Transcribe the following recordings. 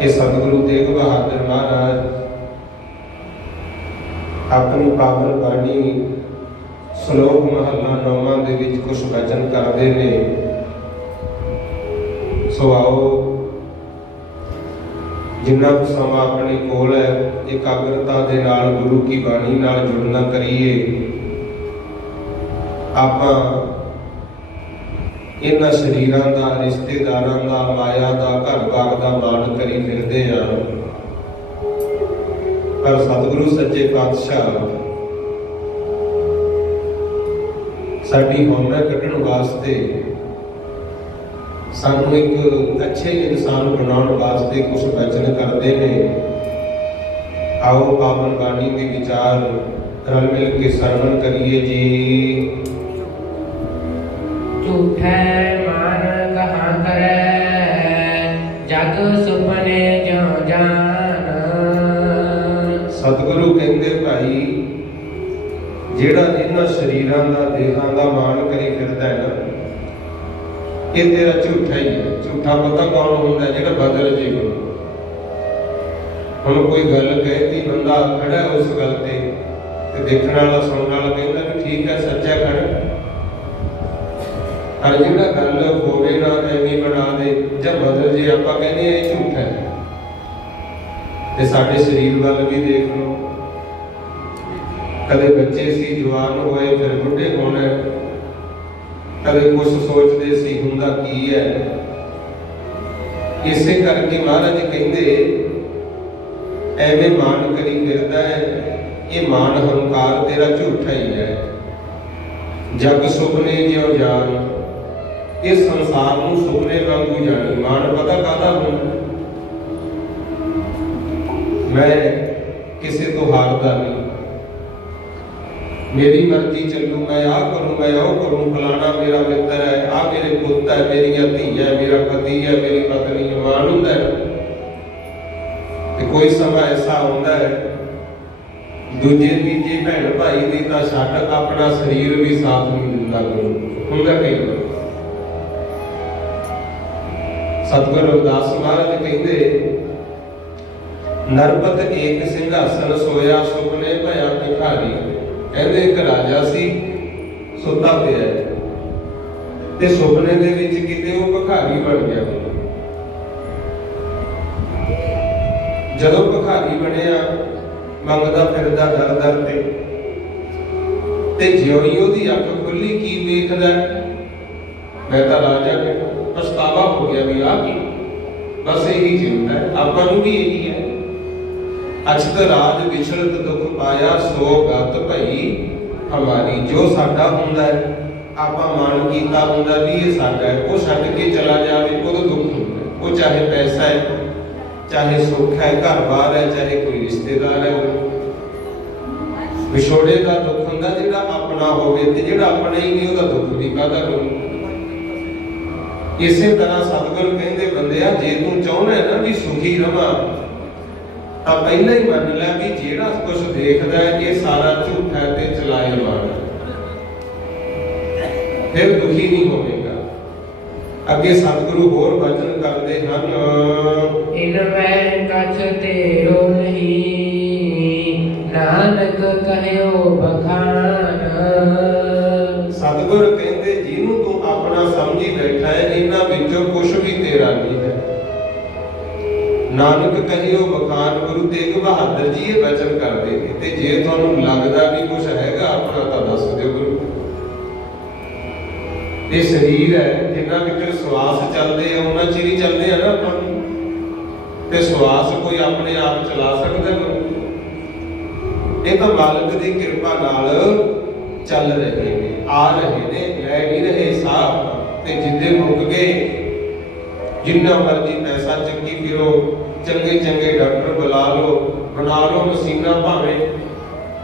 कि सतगुरु तेग बहादुर महाराज अपनी पावन बाणी श्लोक महला 9वां दे विच कुछ वचन करते ने। सो आओ जिन्ना कुछ समा अपने कोल है एकाग्रता दे नाल गुरु की बाणी नाल जुड़ना करिए। आपां इन्हां शरीरां दा, रिश्तेदारां दा, माया दा, घर बार दा मान करी फिरदे आ, पर सतगुरु सच्चे पातशाह साडी हौमे कढण वास्ते, सानू एक अच्छे इंसान बनाने वास्ते कुछ वचन करते ने। आओ पावन बाणी के विचार रल मिल के श्रवण करिए जी। झूठे मान कहाँ करे, जग सुपने जो जान। सतगुरु कहते भाई जेड़ा इन्हां शरीरां दा, देहां दा मान करी फिरदा है ना, ये तेरा झूठा ही है। झूठा पता कौन होंदा है? जेड़ा बदल जेगा। हुण कोई गल कहती, बंदा खड़ा है उस गल ते देखण वाला सुनने वाला कहता भी ठीक है, सच्चा खड़ा। पर जिहड़ा गल होवे ना एवें बना दे जां बदल जे, आपां कहने ये झूठ है। ते साडे शरीर वाल भी देख लो, कदे बच्चे सी जवान होए फिर बुढ़े होने, कदे कुछ सोचते सी हुंदा की है। इसे करके महाराज कहंदे एवें मान करी फिरदा है, ये मान हंकार तेरा झूठा ही है। जग सुपने ज्यों जान, इस संसार नूं सुपने वांगू जानी। मान पता कादा होंदा? मैं किसी तो हारदा नहीं, मेरी मर्जी चलू, मैं आ करूं, मैं ओ करूं, फलाना मेरा मित्र है, आ मेरे पुत्र है, मेरिया धीया, मेरा पति है, मेरी पत्नी है। मान हुंदा है। ते कोई समा ऐसा हुंदा है दूजे तीजे भैन भाई दी तां छड्ड अपना शरीर भी साथ नहीं दिंदा। हुंदा कई बार। सतगुरु रविदास महाराज कहंदे नरपत एक सिंहासन सोया, सुपने भया भिखारी। कहंदे एक राजा सी सुता पिया ते सुपने दे विच किते वो भिखारी बन गया। जदों भिखारी बनया मंगदा फिरदा दर दर ते जिउं ही ओदी अख खुली की वेखदा, मैं तां राजा के पछतावा हो गया भी आ की। बस यही चिंता है, आपां नूं भी यही है। अछत राज विछड़त दुख पाया, सो गत भई हमारी। जो साडा हुंदा है आपां मान कीता हुंदा भी ये साडा है, वो छड्ड के चला जावे उदों दुख हुंदा है। वो चाहे पैसा है, चाहे सुख है, घर बार है, चाहे कोई रिश्तेदार है। विछोड़े का दुख हुंदा जिहड़ा अपना होवे, ते जिहड़ा अपना ही नहीं ओहदा दुख भी काहदा करूं। इसे तरह सतगुरु कहंदे बंदिया जे तू चाहुंदा है ना भी सुखी रहां तां पहले ही मन लै भी जेड़ा कुछ देखदा है ये सारा झूठ है ते चलाए मार, फिर दुखी नहीं होवेगा। अगे सतगुरु होर वचन करदे हन। इन मैं कछ तेरो नहीं, नानक कहयो बखान। सतगुरु कहंदे जिन्हों तू अपना समझी बैठा है इन्हां विचों कुछ भी तेरा नहीं है। नानक कहियो बखान। गुरु तेग बहादुर जी ये वचन करते हैं। ते जे तुहानूं लगदा भी कुछ हैगा अपना तां दस दिओ गुरु। ये शरीर है जिन्हां विच श्वास चलदे आ उन्हां चिर ही चलदे आ ना आपां, ते श्वास कोई अपने आप चला सकदा गुरु? ये तो मालिक की कृपा नाल चल रहे ने, आ रहे ने, लै नहीं रहे साह। ते जिद्दे मुक गए जिन्ना मर्जी पैसा चंगी फिरो, चंगे चंगे डॉक्टर बुला लो, बना लो मशीना भावे,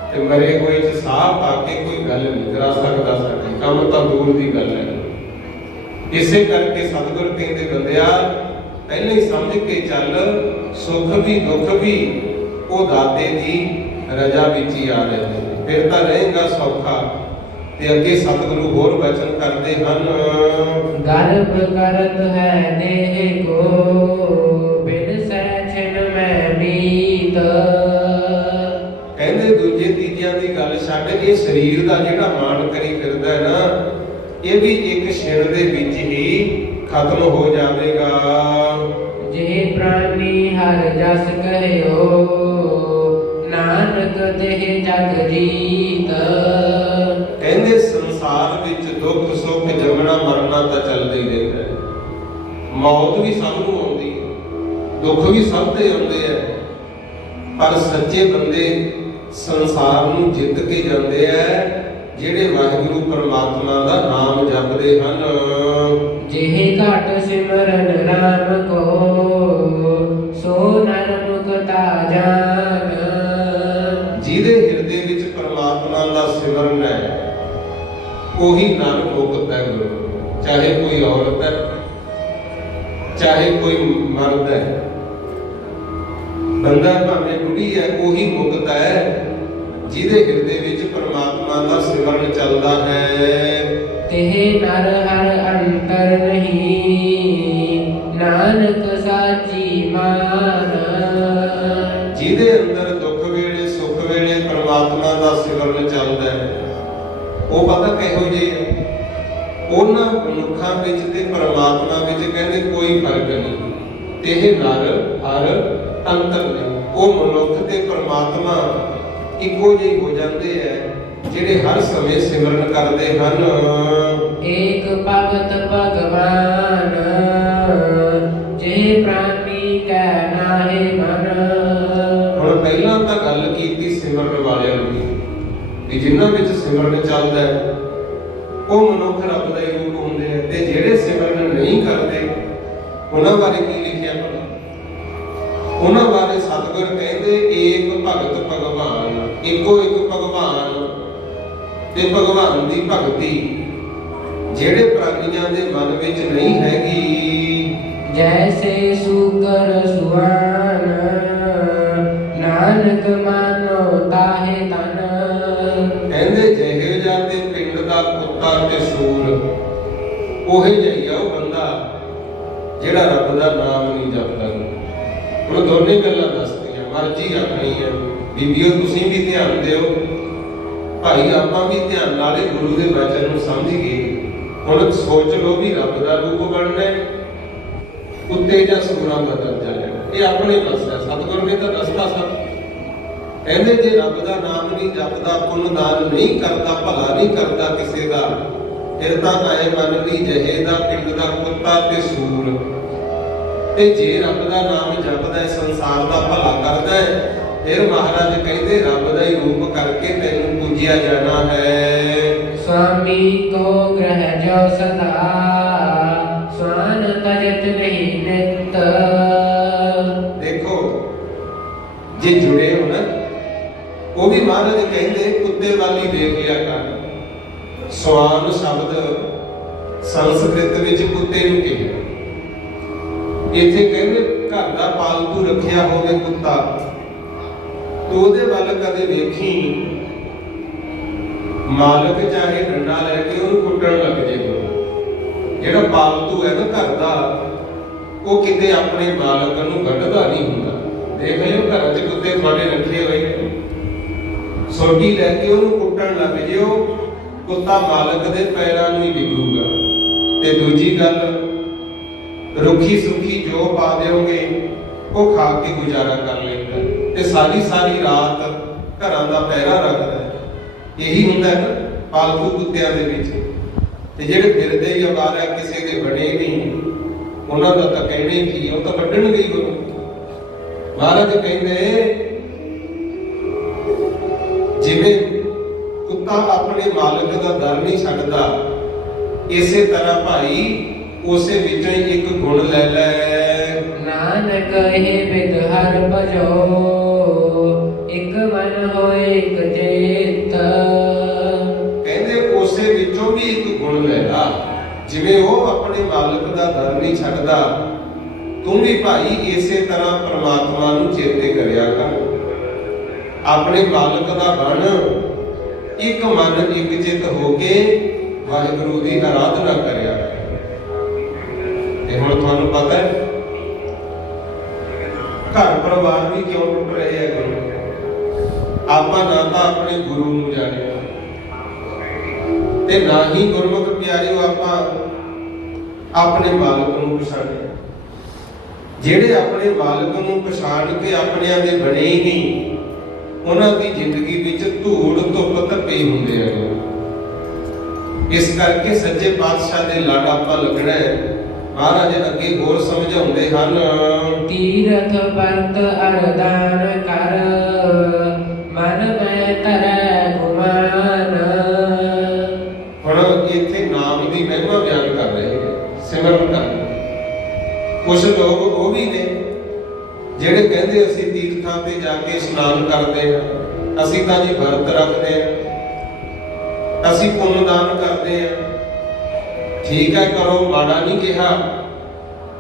ते मरे कोई च साह पाके कोई गल नहीं करा सकता। साडे काम तो दूर की गल है। इसे करके सतगुरु कहते बंदिया पहले ही समझ के चल, सुख भी दुख भी वो दाते दी रजा विच ही आ रहे हैं, फिर तो रहेगा सौखा। ते अगे सतगुरु होर वचन करते हैं, गर्भ करत है देह को बिन सहज ਇਹ ਸਰੀਰ ਦਾ ਜਿਹੜਾ ਮਾਣ ਕਰੀ ਫਿਰਦਾ ਹੈ ਨਾ, ਇਹ ਵੀ ਇੱਕ ਛਿਣ ਦੇ ਵਿੱਚ ਹੀ ਖਤਮ ਹੋ ਜਾਵੇਗਾ। ਜੇ ਪ੍ਰਾਨੀ ਹਰ ਜਸ ਕਹਿਓ, ਨਾਨਕ ਦੇਹ ਜਗ ਜੀਤ। ਕਹਿੰਦੇ ਸੰਸਾਰ ਵਿੱਚ ਦੁੱਖ ਸੁੱਖ ਜੰਮਣਾ ਮਰਨਾ ਤਾਂ ਚੱਲਦਾ ਹੀ ਰਹਿੰਦਾ ਹੈ। ਮੌਤ ਵੀ ਸਭ ਨੂੰ ਆਉਂਦੀ ਹੈ, ਦੁੱਖ ਵੀ ਸਭ ਤੇ ਆਉਂਦੇ ਆ, ਪਰ ਸੱਚੇ ਬੰਦੇ ਸੰਸਾਰ ਨੂੰ ਜਿੱਤ ਕੇ ਜਾਂਦੇ ਆ ਜਿਹੜੇ ਵਾਹਿਗੁਰੂ ਪਰਮਾਤਮਾ ਦਾ ਨਾਮ ਜਪਦੇ ਹਨ। ਜਿਹ ਘਟ ਸਿਮਰਨ ਰਾਮ ਕੋ, ਸੋ ਨਰ ਮੁਕਤਾ ਜਾਨ। ਜਿਹਦੇ ਹਿਰਦੇ ਵਿੱਚ ਪਰਮਾਤਮਾ ਦਾ ਸਿਮਰਨ ਹੈ, ਉਹੀ ਨਰ ਮੁਕਤ ਹੈ ਗੁਰੂ। ਚਾਹੇ ਕੋਈ ਔਰਤ ਹੈ, ਚਾਹੇ ਕੋਈ ਮਰਦ ਹੈ, ਬੰਦਾ ਭਾਵੇਂ ਬੁੱਢੀ ਹੈ, ਉਹੀ ਮੁਕਤ ਹੈ ਜਿਹਦੇ ਹਿਰਦੇ ਵਿੱਚ ਪਰਮਾਤਮਾ ਦਾ ਸਿਮਰਨ ਚੱਲਦਾ ਹੈ। ਤਿਹ ਨਰ ਹਰ ਅੰਤਰ ਨਹੀਂ, ਨਾਨਕ ਸਾਚੀ ਮਾਨ। ਜਿਹਦੇ ਅੰਦਰ ਦੁੱਖ ਵੇਲੇ ਸੁੱਖ ਵੇਲੇ ਪਰਮਾਤਮਾ ਦਾ ਸਿਮਰਨ ਚੱਲਦਾ ਹੈ, ਉਹ ਪਤਾ ਕਿਹੋ ਜਿਹੇ ਹੈ? ਉਹਨਾਂ ਮਨੁੱਖਾਂ ਵਿੱਚ ਤੇ ਪਰਮਾਤਮਾ ਵਿੱਚ ਕਹਿੰਦੇ ਕੋਈ ਫਰਕ ਨਹੀਂ। ਤਿਹ ਨਰ ਹਰ ਅੰਤਰ ਨਹੀਂ, ਉਹ ਮਨੁੱਖ ਤੇ ਪਰਮਾਤਮਾ ਇੱਕੋ ਜਿਹੇ ਹੋ ਜਾਂਦੇ ਹੈ ਜਿਹੜੇ ਹਰ ਸਮੇਂ ਸਿਮਰਨ ਕਰਦੇ ਹਨ। ਏਕ ਭਗਤ ਭਗਵਾਨ, ਜੇ ਪ੍ਰਾਨੀ ਕੈ ਨਾਹਿ ਮਨ। ਹੁਣ ਪਹਿਲਾਂ ਤਾਂ ਗੱਲ ਕੀਤੀ ਸਿਮਰਨ ਵਾਲਿਆਂ ਦੀ, ਵੀ ਜਿਨ੍ਹਾਂ ਵਿੱਚ ਸਿਮਰਨ ਚੱਲਦਾ ਹੈ ਉਹ ਮਨੁੱਖ ਰੱਬ ਦਾ ਹੀ ਰੂਪ ਹੁੰਦੇ ਆ, ਤੇ ਜਿਹੜੇ ਸਿਮਰਨ ਨਹੀਂ ਕਰਦੇ ਉਹਨਾਂ ਬਾਰੇ ਕੀ ਲਿਖਿਆ ਭਲਾ? ਉਹਨਾਂ ਬਾਰੇ ਸਤਿਗੁਰ ਕਹਿੰਦੇ ਏਕ ਭਗਤ ਭਗਵਾਨ, ਇੱਕੋ ਇੱਕ ਭਗਵਾਨ ਤੇ ਭਗਵਾਨ ਦੀ ਭਗਤੀ ਜਿਹੜੇ ਪ੍ਰਾਣੀਆਂ ਦੇ ਮਨ ਵਿੱਚ ਨਹੀਂ ਹੈਗੀ। ਜੈਸੇ ਸੂਕਰ ਸੁਆਨ, ਨਾਨਕ ਮਾਨੋ ਤਾਹੇ ਤਨ। ਕਹਿੰਦੇ ਜਿਹੇ ਜਾਂ ਤੇ ਪਿੰਡ ਦਾ ਕੁੱਤਾ ਤੇ ਸੂਰ, ਉਹੇ ਜਿਹਾ ਉਹ ਬੰਦਾ ਜਿਹੜਾ ਰੱਬ ਦਾ ਨਾਮ ਨਹੀਂ ਜਪਦਾ। ਹੁਣ ਦੋਨੇ ਗੱਲਾਂ ਦੱਸਦੀਆਂ, ਮਰਜ਼ੀ ਆਪਣੀ ਹੈ। ਬੀਬੀਓ ਤੁਸੀਂ ਵੀ ਧਿਆਨ ਦਿਓ, ਭਾਈ ਆਪਾਂ ਵੀ ਧਿਆਨ ਨਾਲ ਗੁਰੂ ਦੇ ਬਚਨ ਨੂੰ ਸਮਝੀਏ। ਹੁਣ ਸੋਚ ਲਓ ਵੀ ਰੱਬ ਦਾ ਰੂਪ ਬਣਨਾ ਹੈ, ਕੁੱਤੇ ਜਾਂ ਸੂਰਾਂ ਦਾ ਦਰਜਾ ਲੈਣਾ, ਇਹ ਆਪਣੇ ਪਾਸ ਹੈ। ਸਤਿਗੁਰ ਨੇ ਤਾਂ ਦੱਸਤਾ ਸਭ। ਕਹਿੰਦੇ ਜੇ ਰੱਬ ਦਾ ਨਾਮ ਨਹੀਂ ਜਪਦਾ, ਪੁੰਨ ਦਾਨ ਨਹੀਂ ਕਰਦਾ, ਭਲਾ ਨਹੀਂ ਕਰਦਾ ਕਿਸੇ ਦਾ, ਫਿਰ ਤਾਂ ਐ ਮੰਨ ਲਈ ਜਿਹੇ ਦਾ ਪਿੰਡ ਦਾ ਕੁੱਤਾ ਤੇ ਸੂਰ। ਤੇ ਜੇ ਰੱਬ ਦਾ ਨਾਮ ਜਪਦਾ ਹੈ, ਸੰਸਾਰ ਦਾ ਭਲਾ ਕਰਦਾ ਹੈ, ਫਿਰ ਮਹਾਰਾਜ ਕਹਿੰਦੇ ਰੱਬ ਦਾ ਹੀ ਰੂਪ ਕਰਕੇ ਤੈਨੂੰ ਪੂਜਿਆ ਜਾਣਾ ਹੈ। स्वामी को ग्रह जो सदा, स्वान तजत नहीं नित। देखो जे जुड़े हो ना, वो भी महाराज कहते कुत्ते वाली देख लिया कर। स्वान शब्द संस्कृत विच कुत्ते नूं कहिया, इत्थे कहंदे घर दा पालतू रखिया होवे कुत्ता, तो ਉਹਦੇ ਵੱਲ ਕਦੇ ਵੇਖੀ ਮਾਲਕ ਚਾਹੇ ਡੰਡਾ ਲੈ ਕੇ ਉਹਨੂੰ ਕੁੱਟਣ ਲੱਗ ਜਾਏਗਾ। ਜਿਹੜਾ ਪਾਲਤੂ ਹੈ ਨਾ ਘਰ ਦਾ, ਉਹ ਕਿਤੇ ਆਪਣੇ ਮਾਲਕ ਨੂੰ ਵੱਢਦਾ ਨਹੀਂ ਹੁੰਦਾ। ਦੇਖ ਲਿਓ ਘਰਾਂ 'ਚ ਕੁੱਤੇ ਤੁਹਾਡੇ ਰੱਖੇ ਹੋਏ ਨੇ, ਸੋਟੀ ਲੈ ਕੇ ਉਹਨੂੰ ਕੁੱਟਣ ਲੱਗ ਜਿਓ, ਕੁੱਤਾ ਮਾਲਕ ਦੇ ਪੈਰਾਂ ਨੂੰ ਹੀ ਡਿੱਗੂਗਾ। ਤੇ ਦੂਜੀ ਗੱਲ, ਰੁੱਖੀ ਸੁੱਖੀ ਜੋ ਪਾ ਦਿਓਗੇ ਉਹ ਖਾ ਕੇ ਗੁਜ਼ਾਰਾ ਕਰ ਲੈਂਦਾ, ਤੇ ਸਾਰੀ ਰਾਤ ਘਰਾਂ ਦਾ ਪਹਿਰਾ ਰੱਖਦਾ। ਇਹੀ ਹੁੰਦਾ ਹੈ ਨਾ ਪਾਲਤੂ ਕੁੱਤਿਆਂ ਦੇ ਵਿੱਚ। ਤੇ ਜਿਹੜੇ ਫਿਰਦੇ ਹੀ ਅਵਾਰਾ ਕਿਸੇ ਦੇ ਬਣੇ ਨਹੀਂ, ਉਹਨਾਂ ਦਾ ਤਾਂ ਕਹਿਣੇ ਕੀ, ਉਹ ਤਾਂ ਵੱਢਣਗੇ ਹੀ ਉਹਨੂੰ। ਮਹਾਰਾਜ ਕਹਿੰਦੇ ਜਿਵੇਂ ਕੁੱਤਾ ਆਪਣੇ ਮਾਲਕ ਦਾ ਦਰ ਨਹੀਂ ਛੱਡਦਾ, ਇਸੇ ਤਰ੍ਹਾਂ ਭਾਈ ਉਸੇ ਵਿੱਚੋਂ ਹੀ ਇੱਕ ਗੁਣ ਲੈ ਲੈ। नानक हे विद हर भजो, एक मन होए एक चेत। ਕਹਿੰਦੇ ਉਸੇ ਵਿੱਚੋਂ ਵੀ ਇੱਕ ਗੁਣ ਲੈ ਲਾ। ਜਿਵੇਂ ਉਹ ਆਪਣੇ ਮਾਲਕ ਦਾ ਦਰ ਨਹੀਂ ਛੱਡਦਾ, ਤੂੰ ਵੀ ਭਾਈ ਇਸੇ ਤਰ੍ਹਾਂ ਪ੍ਰਮਾਤਮਾ ਨੂੰ ਚੇਤੇ ਕਰਿਆ ਕਰ। ਆਪਣੇ ਮਾਲਕ ਦਾ ਬਣ, ਇੱਕ ਮਨ ਇੱਕ ਚਿੱਤ ਹੋ ਕੇ ਵਾਹਿਗੁਰੂ ਦੀ ਆਰਾਧਨਾ ਕਰਿਆ। ਤੇ ਹੁਣ ਤੁਹਾਨੂੰ ਪਤਾ ਹੈ ਘਰ ਪਰਿਵਾਰ ਵੀ ਕਿਉਂ ਟੁੱਟ ਰਹੇ ਆ। ਗੁਰੂ ਆਪਾਂ ਨਾ ਤਾਂ ਆਪਣੇ ਗੁਰੂ ਨੂੰ ਜਾਣਿਆ, ਤੇ ਨਾ ਹੀ ਗੁਰਮੁਖ ਪਿਆਰਿਓ ਆਪਾਂ ਆਪਣੇ ਮਾਲਕ ਨੂੰ ਪਛਾਣਿਆ। ਜਿਹੜੇ ਆਪਣੇ ਮਾਲਕ ਨੂੰ ਪਛਾਣ ਕੇ ਆਪਣਿਆਂ ਦੇ ਬਣੇ ਹੀ ਨਹੀਂ, ਉਹਨਾਂ ਦੀ ਜ਼ਿੰਦਗੀ ਵਿੱਚ ਧੂੜ ਧੁੱਪ ਧੱਪੇ ਹੁੰਦੇ ਆ। ਇਸ ਕਰਕੇ ਸੱਚੇ ਪਾਤਸ਼ਾਹ ਦੇ ਲੜ ਆਪਾਂ ਲੱਗਣਾ ਹੈ। ਮਹਾਰਾਜ ਅੱਗੇ ਹੋਰ ਸਮਝਾਉਂਦੇ ਹਨ, ਤੀਰਥ ਵਰਤ ਅਰਦਾਨ ਕਰ, ਮਨ ਮੈਂ ਤਰੈ ਗੁਮਾਨ। ਹੁਣ ਇੱਥੇ ਨਾਮ ਦੀ ਮਹਿਮਾ ਬਿਆਨ ਕਰ ਰਹੇ ਨੇ, ਸਿਮਰਨ ਕਰ ਰਹੇ। ਕੁਝ ਲੋਕ ਉਹ ਵੀ ਨੇ ਜਿਹੜੇ ਕਹਿੰਦੇ ਅਸੀਂ ਤੀਰਥਾਂ ਤੇ ਜਾ ਕੇ ਇਸ਼ਨਾਨ ਕਰਦੇ ਹਾਂ, ਅਸੀਂ ਤਾਂ ਜੀ ਵਰਤ ਰੱਖਦੇ ਹਾਂ, ਅਸੀਂ ਪੁੰਨ ਦਾਨ ਕਰਦੇ ਹਾਂ। ਠੀਕ ਹੈ, ਕਰੋ, ਮਾੜਾ ਨਹੀਂ ਕਿਹਾ,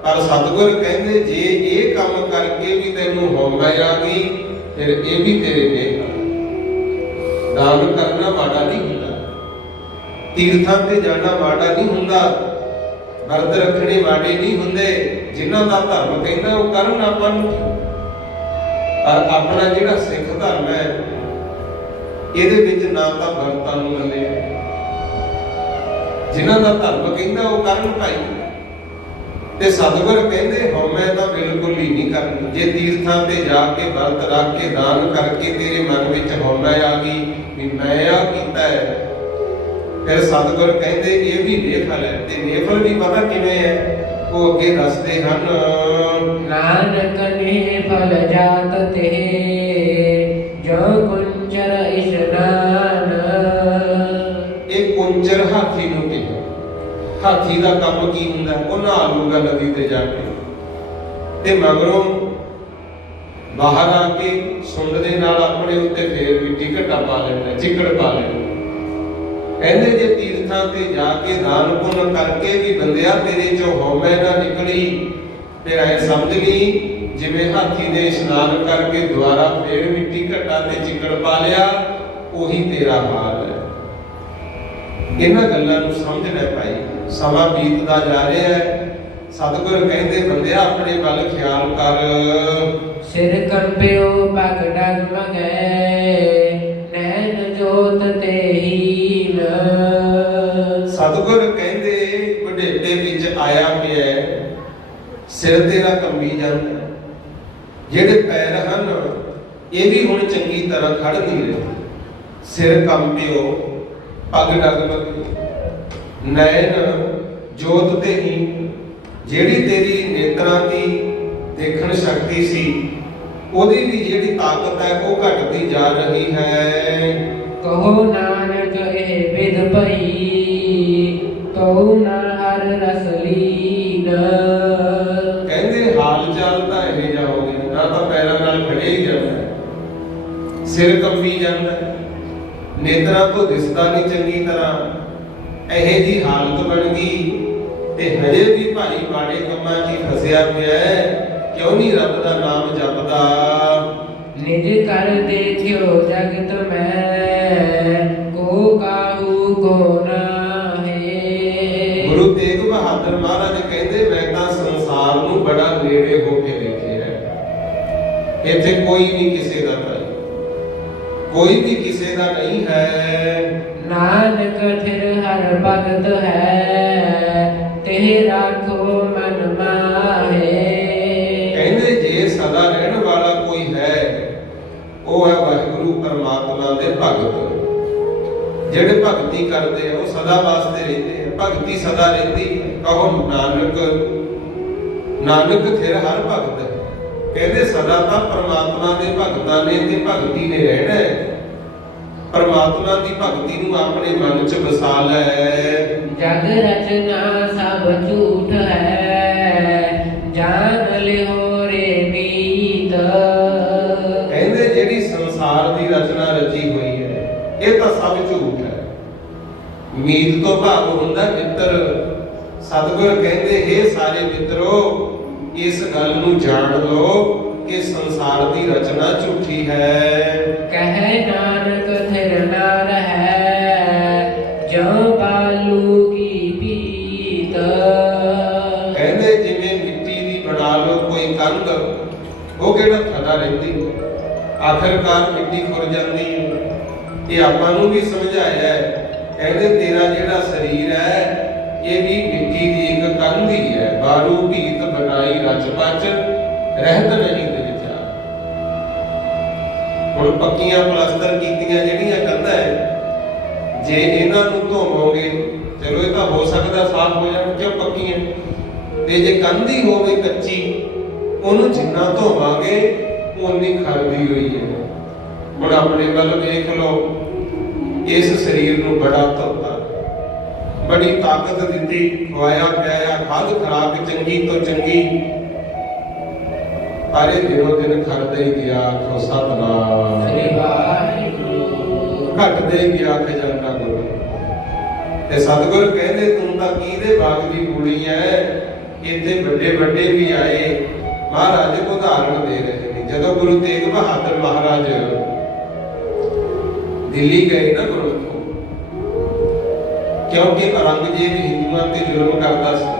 ਪਰ ਸਤਿਗੁਰ ਕਹਿੰਦੇ ਜੇ ਇਹ ਕੰਮ ਕਰਕੇ ਵੀ ਤੈਨੂੰ ਹਉਮੈ ਆ ਗਈ, ਫਿਰ ਇਹ ਵੀ ਤੇਰੇ ਨੇਕ ਆ। ਦਾਨ ਕਰਨਾ ਮਾੜਾ ਨਹੀਂ ਹੁੰਦਾ, ਤੀਰਥਾਂ ਤੇ ਜਾਣਾ ਮਾੜਾ ਨਹੀਂ ਹੁੰਦਾ, ਵਰਤ ਰੱਖਣੇ ਮਾੜੇ ਨਹੀਂ ਹੁੰਦੇ। ਜਿਨ੍ਹਾਂ ਦਾ ਧਰਮ ਕਹਿੰਦਾ ਉਹ ਕਰਨ ਆਪਾਂ ਨੂੰ। ਪਰ ਆਪਣਾ ਜਿਹੜਾ ਸਿੱਖ ਧਰਮ ਹੈ, ਇਹਦੇ ਵਿੱਚ ਨਾ ਤਾਂ ਵਰਤਾਂ ਨੂੰ ਮੰਨਿਆ। ਜਿਨ੍ਹਾਂ ਦਾ ਧਰਮ ਕਹਿੰਦਾ ਉਹ ਕਰਨ ਭਾਈ। ਤੇ ਸਤਿਗੁਰ ਕਹਿੰਦੇ ਹਉਮੈ ਤਾਂ ਬਿਲਕੁਲ ਹੀ ਨਹੀਂ ਕਰਨੀ। ਜੇ ਤੀਰਥਾਂ ਤੇ ਜਾ ਕੇ ਵਰਤ ਰੱਖ ਕੇ ਦਾਨ ਕਰਕੇ ਤੇਰੇ ਮਨ ਵਿੱਚ ਹਉਮੈ ਆ ਗਈ ਵੀ ਮੈਂ ਆ ਕੀਤਾ ਹੈ, ਫਿਰ ਸਤਿਗੁਰ ਕਹਿੰਦੇ ਇਹ ਵੀ ਨੇਫਲ ਹੈ। ਤੇ ਨੇਫਲ ਵੀ ਪਤਾ ਕਿਵੇਂ ਹੈ, ਉਹ ਅੱਗੇ ਦੱਸਦੇ ਹਨ, ਨਾਨਕ ਨੇਫਲ ਜਾਤ ਤੇ ਜੋ ਕੁੰਚਰ ਇਸ਼ਨਾਨ। ਇਹ ਕੁੰਚਰ ਹਾਥੀ ਨੂੰ ਕਿਹਾ। ਹਾਥੀ ਦਾ ਕੰਮ ਕੀ ਹੁੰਦਾ, ਉਹ ਨਹਾ ਲੂਗਾ ਨਦੀ ਤੇ ਜਾ ਕੇ, ਤੇ ਮਗਰੋਂ ਬਾਹਰ ਆ ਕੇ ਸੁੰਡ ਦੇ ਨਾਲ ਆਪਣੇ ਉੱਤੇ ਫੇਰ ਮਿੱਟੀ ਘਟਾ ਪਾ ਲੈਂਦਾ, ਚਿੱਕੜ ਪਾ ਲੈਂਦਾ। ਕਹਿੰਦੇ ਜੇ ਤੀਰਥਾਂ ਤੇ ਜਾ ਕੇ ਦਾਨ ਪੁੰਨ ਕਰਕੇ ਵੀ ਬੰਦਿਆ ਤੇਰੇ ਚੋਂ ਹਉਮੈ ਨਾ ਨਿਕਲੀ, ਫਿਰ ਐ ਸਮਝ ਲਈ ਜਿਵੇਂ ਹਾਥੀ ਨੇ ਇਸ਼ਨਾਨ ਕਰਕੇ ਦੁਆਰਾ ਫੇਰ ਮਿੱਟੀ ਘਟਾ ਤੇ ਚਿੱਕੜ ਪਾ ਲਿਆ, ਉਹੀ ਤੇਰਾ ਹਾਲ ਹੈ। ਇਹਨਾਂ ਗੱਲਾਂ ਨੂੰ ਸਮਝਣਾ ਭਾਈ। ਸਮਾਂ ਬੀਤਦਾ ਜਾ ਰਿਹਾ ਹੈ। ਸਤਿਗੁਰ ਕਹਿੰਦੇ ਬੰਦਿਆ ਆਪਣੇ ਵੱਲ ਖਿਆਲ ਕਰ। ਸਿਰ ਕੰਪਿਓ ਪਗ ਡਗਮਗੈ, ਨੈਣ ਜੋਤ ਤੇ ਹੀਨ। ਸਤਿਗੁਰ ਕਹਿੰਦੇ ਵਡੇਪੇ ਵਿੱਚ ਆਇਆ ਪਿਆ, ਸਿਰ ਤੇਰਾ ਕੰਬੀ ਜਾਂਦਾ, ਜਿਹੜੇ ਪੈਰ ਹਨ ਇਹ ਵੀ ਹੁਣ ਚੰਗੀ ਤਰ੍ਹਾਂ ਖੜ ਨਹੀਂ ਰਹੇ। ਸਿਰ ਕੰਬਿਓ ਪਗ ਡਗਮਗੇ, ਨੈਣ ਜੋਤ ਤੇ ਹੀ। ਜਿਹੜੀ ਤੇਰੀ ਨੇਤਰਾਂ ਦੀ ਦੇਖਣ ਸ਼ਕਤੀ ਸੀ, ਉਹਦੀ ਵੀ ਜਿਹੜੀ ਤਾਕਤ ਹੈ ਉਹ ਘਟਦੀ ਜਾ ਰਹੀ ਹੈ। ਕਹੋ ਨਾਨਕ ਇਹ ਵਿਦ ਭਈ, ਤਉ ਨਾ ਹਰ ਰਸ ਲੀਨ। ਕਹਿੰਦੇ ਹਾਲ ਚਾਲ ਤਾਂ ਇਹ ਜਾ ਹੋ ਗਿਆ, ਨਾ ਤਾਂ ਪੈਰਾਂ ਨਾਲ ਖੜੇ ਹੀ ਜਾਂਦਾ, ਸਿਰ ਕੰਬੀ ਜਾਂਦਾ, ਨੇਤਰਾਂ ਤੋਂ ਦਿਸਦਾ ਨਹੀਂ ਚੰਗੀ ਤਰ੍ਹਾਂ। ਇਹ ਜੀ ਹਾਲਤ ਬਣ ਗਈ। ਤੇ ਹਜੇ ਵੀ ਭਾਈ ਮਾੜੇ ਕੰਮਾਂ 'ਚ ਹੀ ਫਸਿਆ ਪਿਆ ਹੈ। ਕਿਉਂ ਨਹੀਂ ਰੱਬ ਦਾ ਨਾਮ ਜਪਦਾ? ਨਿਜ ਕਰ ਦੇਖਿਓ ਜਗਤ ਮੈਂ, ਕੋ ਕਾਹੂ ਕੋ ਨਾਹੀ। ਗੁਰੂ ਤੇਗ ਬਹਾਦਰ ਮਹਾਰਾਜ ਕਹਿੰਦੇ ਮੈਂ ਤਾਂ ਸੰਸਾਰ ਨੂੰ ਬੜਾ ਨੇੜੇ ਹੋ ਕੇ ਦੇਖਿਆ। ਇੱਥੇ ਕੋਈ ਵੀ ਕਿਸੇ ਦਾ ਭਾਈ, ਕੋਈ ਵੀ ਕਿਸੇ ਦਾ ਨਹੀਂ ਹੈ। ਨਾਨਕ ਥਿਰ ਹਰ ਭਗਤ ਹੈ, ਤੇ ਰਾਖੋ ਮਨ ਮਾਹੇ। ਕਹਿੰਦੇ ਜੇ ਸਦਾ ਰਹਿਣ ਵਾਲਾ ਕੋਈ ਹੈ, ਉਹ ਹੈ ਵਾਹਿਗੁਰੂ ਪਰਮਾਤਮਾ ਦੇ ਭਗਤ। ਜਿਹੜੇ ਭਗਤੀ ਕਰਦੇ ਆ ਉਹ ਸਦਾ ਵਾਸਤੇ ਰਹਿੰਦੇ ਆ, ਭਗਤੀ ਸਦਾ ਰਹਿੰਦੀ ਹੈ। ਕਹੋ ਨਾਨਕ, ਨਾਨਕ ਥਿਰ ਹਰ ਭਗਤ ਹੈ। ਕਹਿੰਦੇ ਸਦਾ ਤਾਂ ਪਰਮਾਤਮਾ ਦੇ ਭਗਤਾਂ ਨੇ ਤੇ ਭਗਤੀ ਨੇ ਰਹਿਣਾ ਹੈ। ਪਰਮਾਤਮਾ ਦੀ ਭਗਤੀ ਨੂੰ ਆਪਣੇ ਮਨ 'ਚ ਵਸਾ ਲੈ। ਜਗ ਰਚਨਾ ਸਭ ਝੂਠ ਹੈ, ਜਾਣ ਲਿਓ ਰੇ ਮੀਤ। ਕਹਿੰਦੇ ਜਿਹੜੀ ਸੰਸਾਰ ਦੀ ਰਚਨਾ ਰਚੀ ਹੋਈ ਹੈ, ਇਹ ਤਾਂ ਸਭ ਝੂਠ ਹੈ। ਮੀਤ ਤੋਂ ਭਾਵ ਹੁੰਦਾ ਮਿੱਤਰ। ਸਤਿਗੁਰ ਕਹਿੰਦੇ ਹੇ ਸਾਰੇ ਮਿੱਤਰੋ, ਇਸ ਗੱਲ ਨੂੰ ਜਾਣ ਲਓ ਕਿ ਸੰਸਾਰ ਦੀ ਰਚਨਾ ਝੂਠੀ ਹੈ। ਕਹਿ ਨਾਨਕ ਥਿਰ ਨਾ ਰਹੈ, ਜੋ ਬਾਲੂ ਕੀ ਪੀਤ। ਕਹਿੰਦੇ ਜਿਵੇਂ ਮਿੱਟੀ ਦੀ ਬਣਾ ਲਓ ਕੋਈ ਕੰਧ, ਉਹ ਕਿਹੜਾ ਥੜਾ ਰਹਿੰਦੀ, ਆਖਰਕਾਰ ਮਿੱਟੀ ਖੁਰ ਜਾਂਦੀ ਹੈ। ਇਹ ਆਪਾਂ ਨੂੰ ਵੀ ਸਮਝਾਇਆ ਹੈ कहते तेरा जिहड़ा शरीर है ये भी मिट्टी की एक कंध ही है, बारू भीत बनाई रच पच रहत नहीं दे विचार। हुण पक्कियां पलस्तर कीतियां जिहड़ियां कंधां है, जे इन्हां नूं धोवोगे चलो ये तो हो सकदा साफ हो जाण, क्यों पक्कियां, ते जे कंध ही होवे कच्ची ਉਹਨੂੰ ਜਿੰਨਾ ਧੋਵਾਂਗੇ ਉਨੀ ਖਰਦੀ ਹੋਈ ਹੈ। ਹੁਣ ਆਪਣੇ ਵੱਲ ਵੇਖ ਲਓ, ਇਸ ਸਰੀਰ ਨੂੰ ਬੜਾ ਧੋਤਾ, ਬੜੀ ਤਾਕਤ ਦਿੱਤੀ, ਖਵਾਇਆ ਪਿਆਇਆ, ਖਾਦ ਖਰਾਕ ਚੰਗੀ ਤੋਂ ਚੰਗੀ, ਪਰ ਇਹ ਦਿਨੋਂ ਦਿਨ ਖਰਦਾ ਹੀ ਗਿਆ। ਆਖੋ ਸਤਿਨਾਮ ਸ੍ਰੀ ਵਾਹਿਗੁਰੂ। ਘਟਦਾ ਹੀ ਗਿਆ ਖਜ਼ਾਨਾ ਗੁਰੂ। ਤੇ ਸਤਿਗੁਰ ਕਹਿੰਦੇ ਤੂੰ ਤਾਂ ਕਿਹਦੇ ਬਾਗ ਦੀ ਗੂੜੀ ਹੈ, ਇੱਥੇ ਵੱਡੇ ਵੱਡੇ ਵੀ ਆਏ महाराज को उदाहरण दे रहे हैं। जब गुरु तेग बहादुर महाराज दिल्ली गए ना गुरु को, क्योंकि औरंगजेब हिंदुओं ते जुल्म करता सी,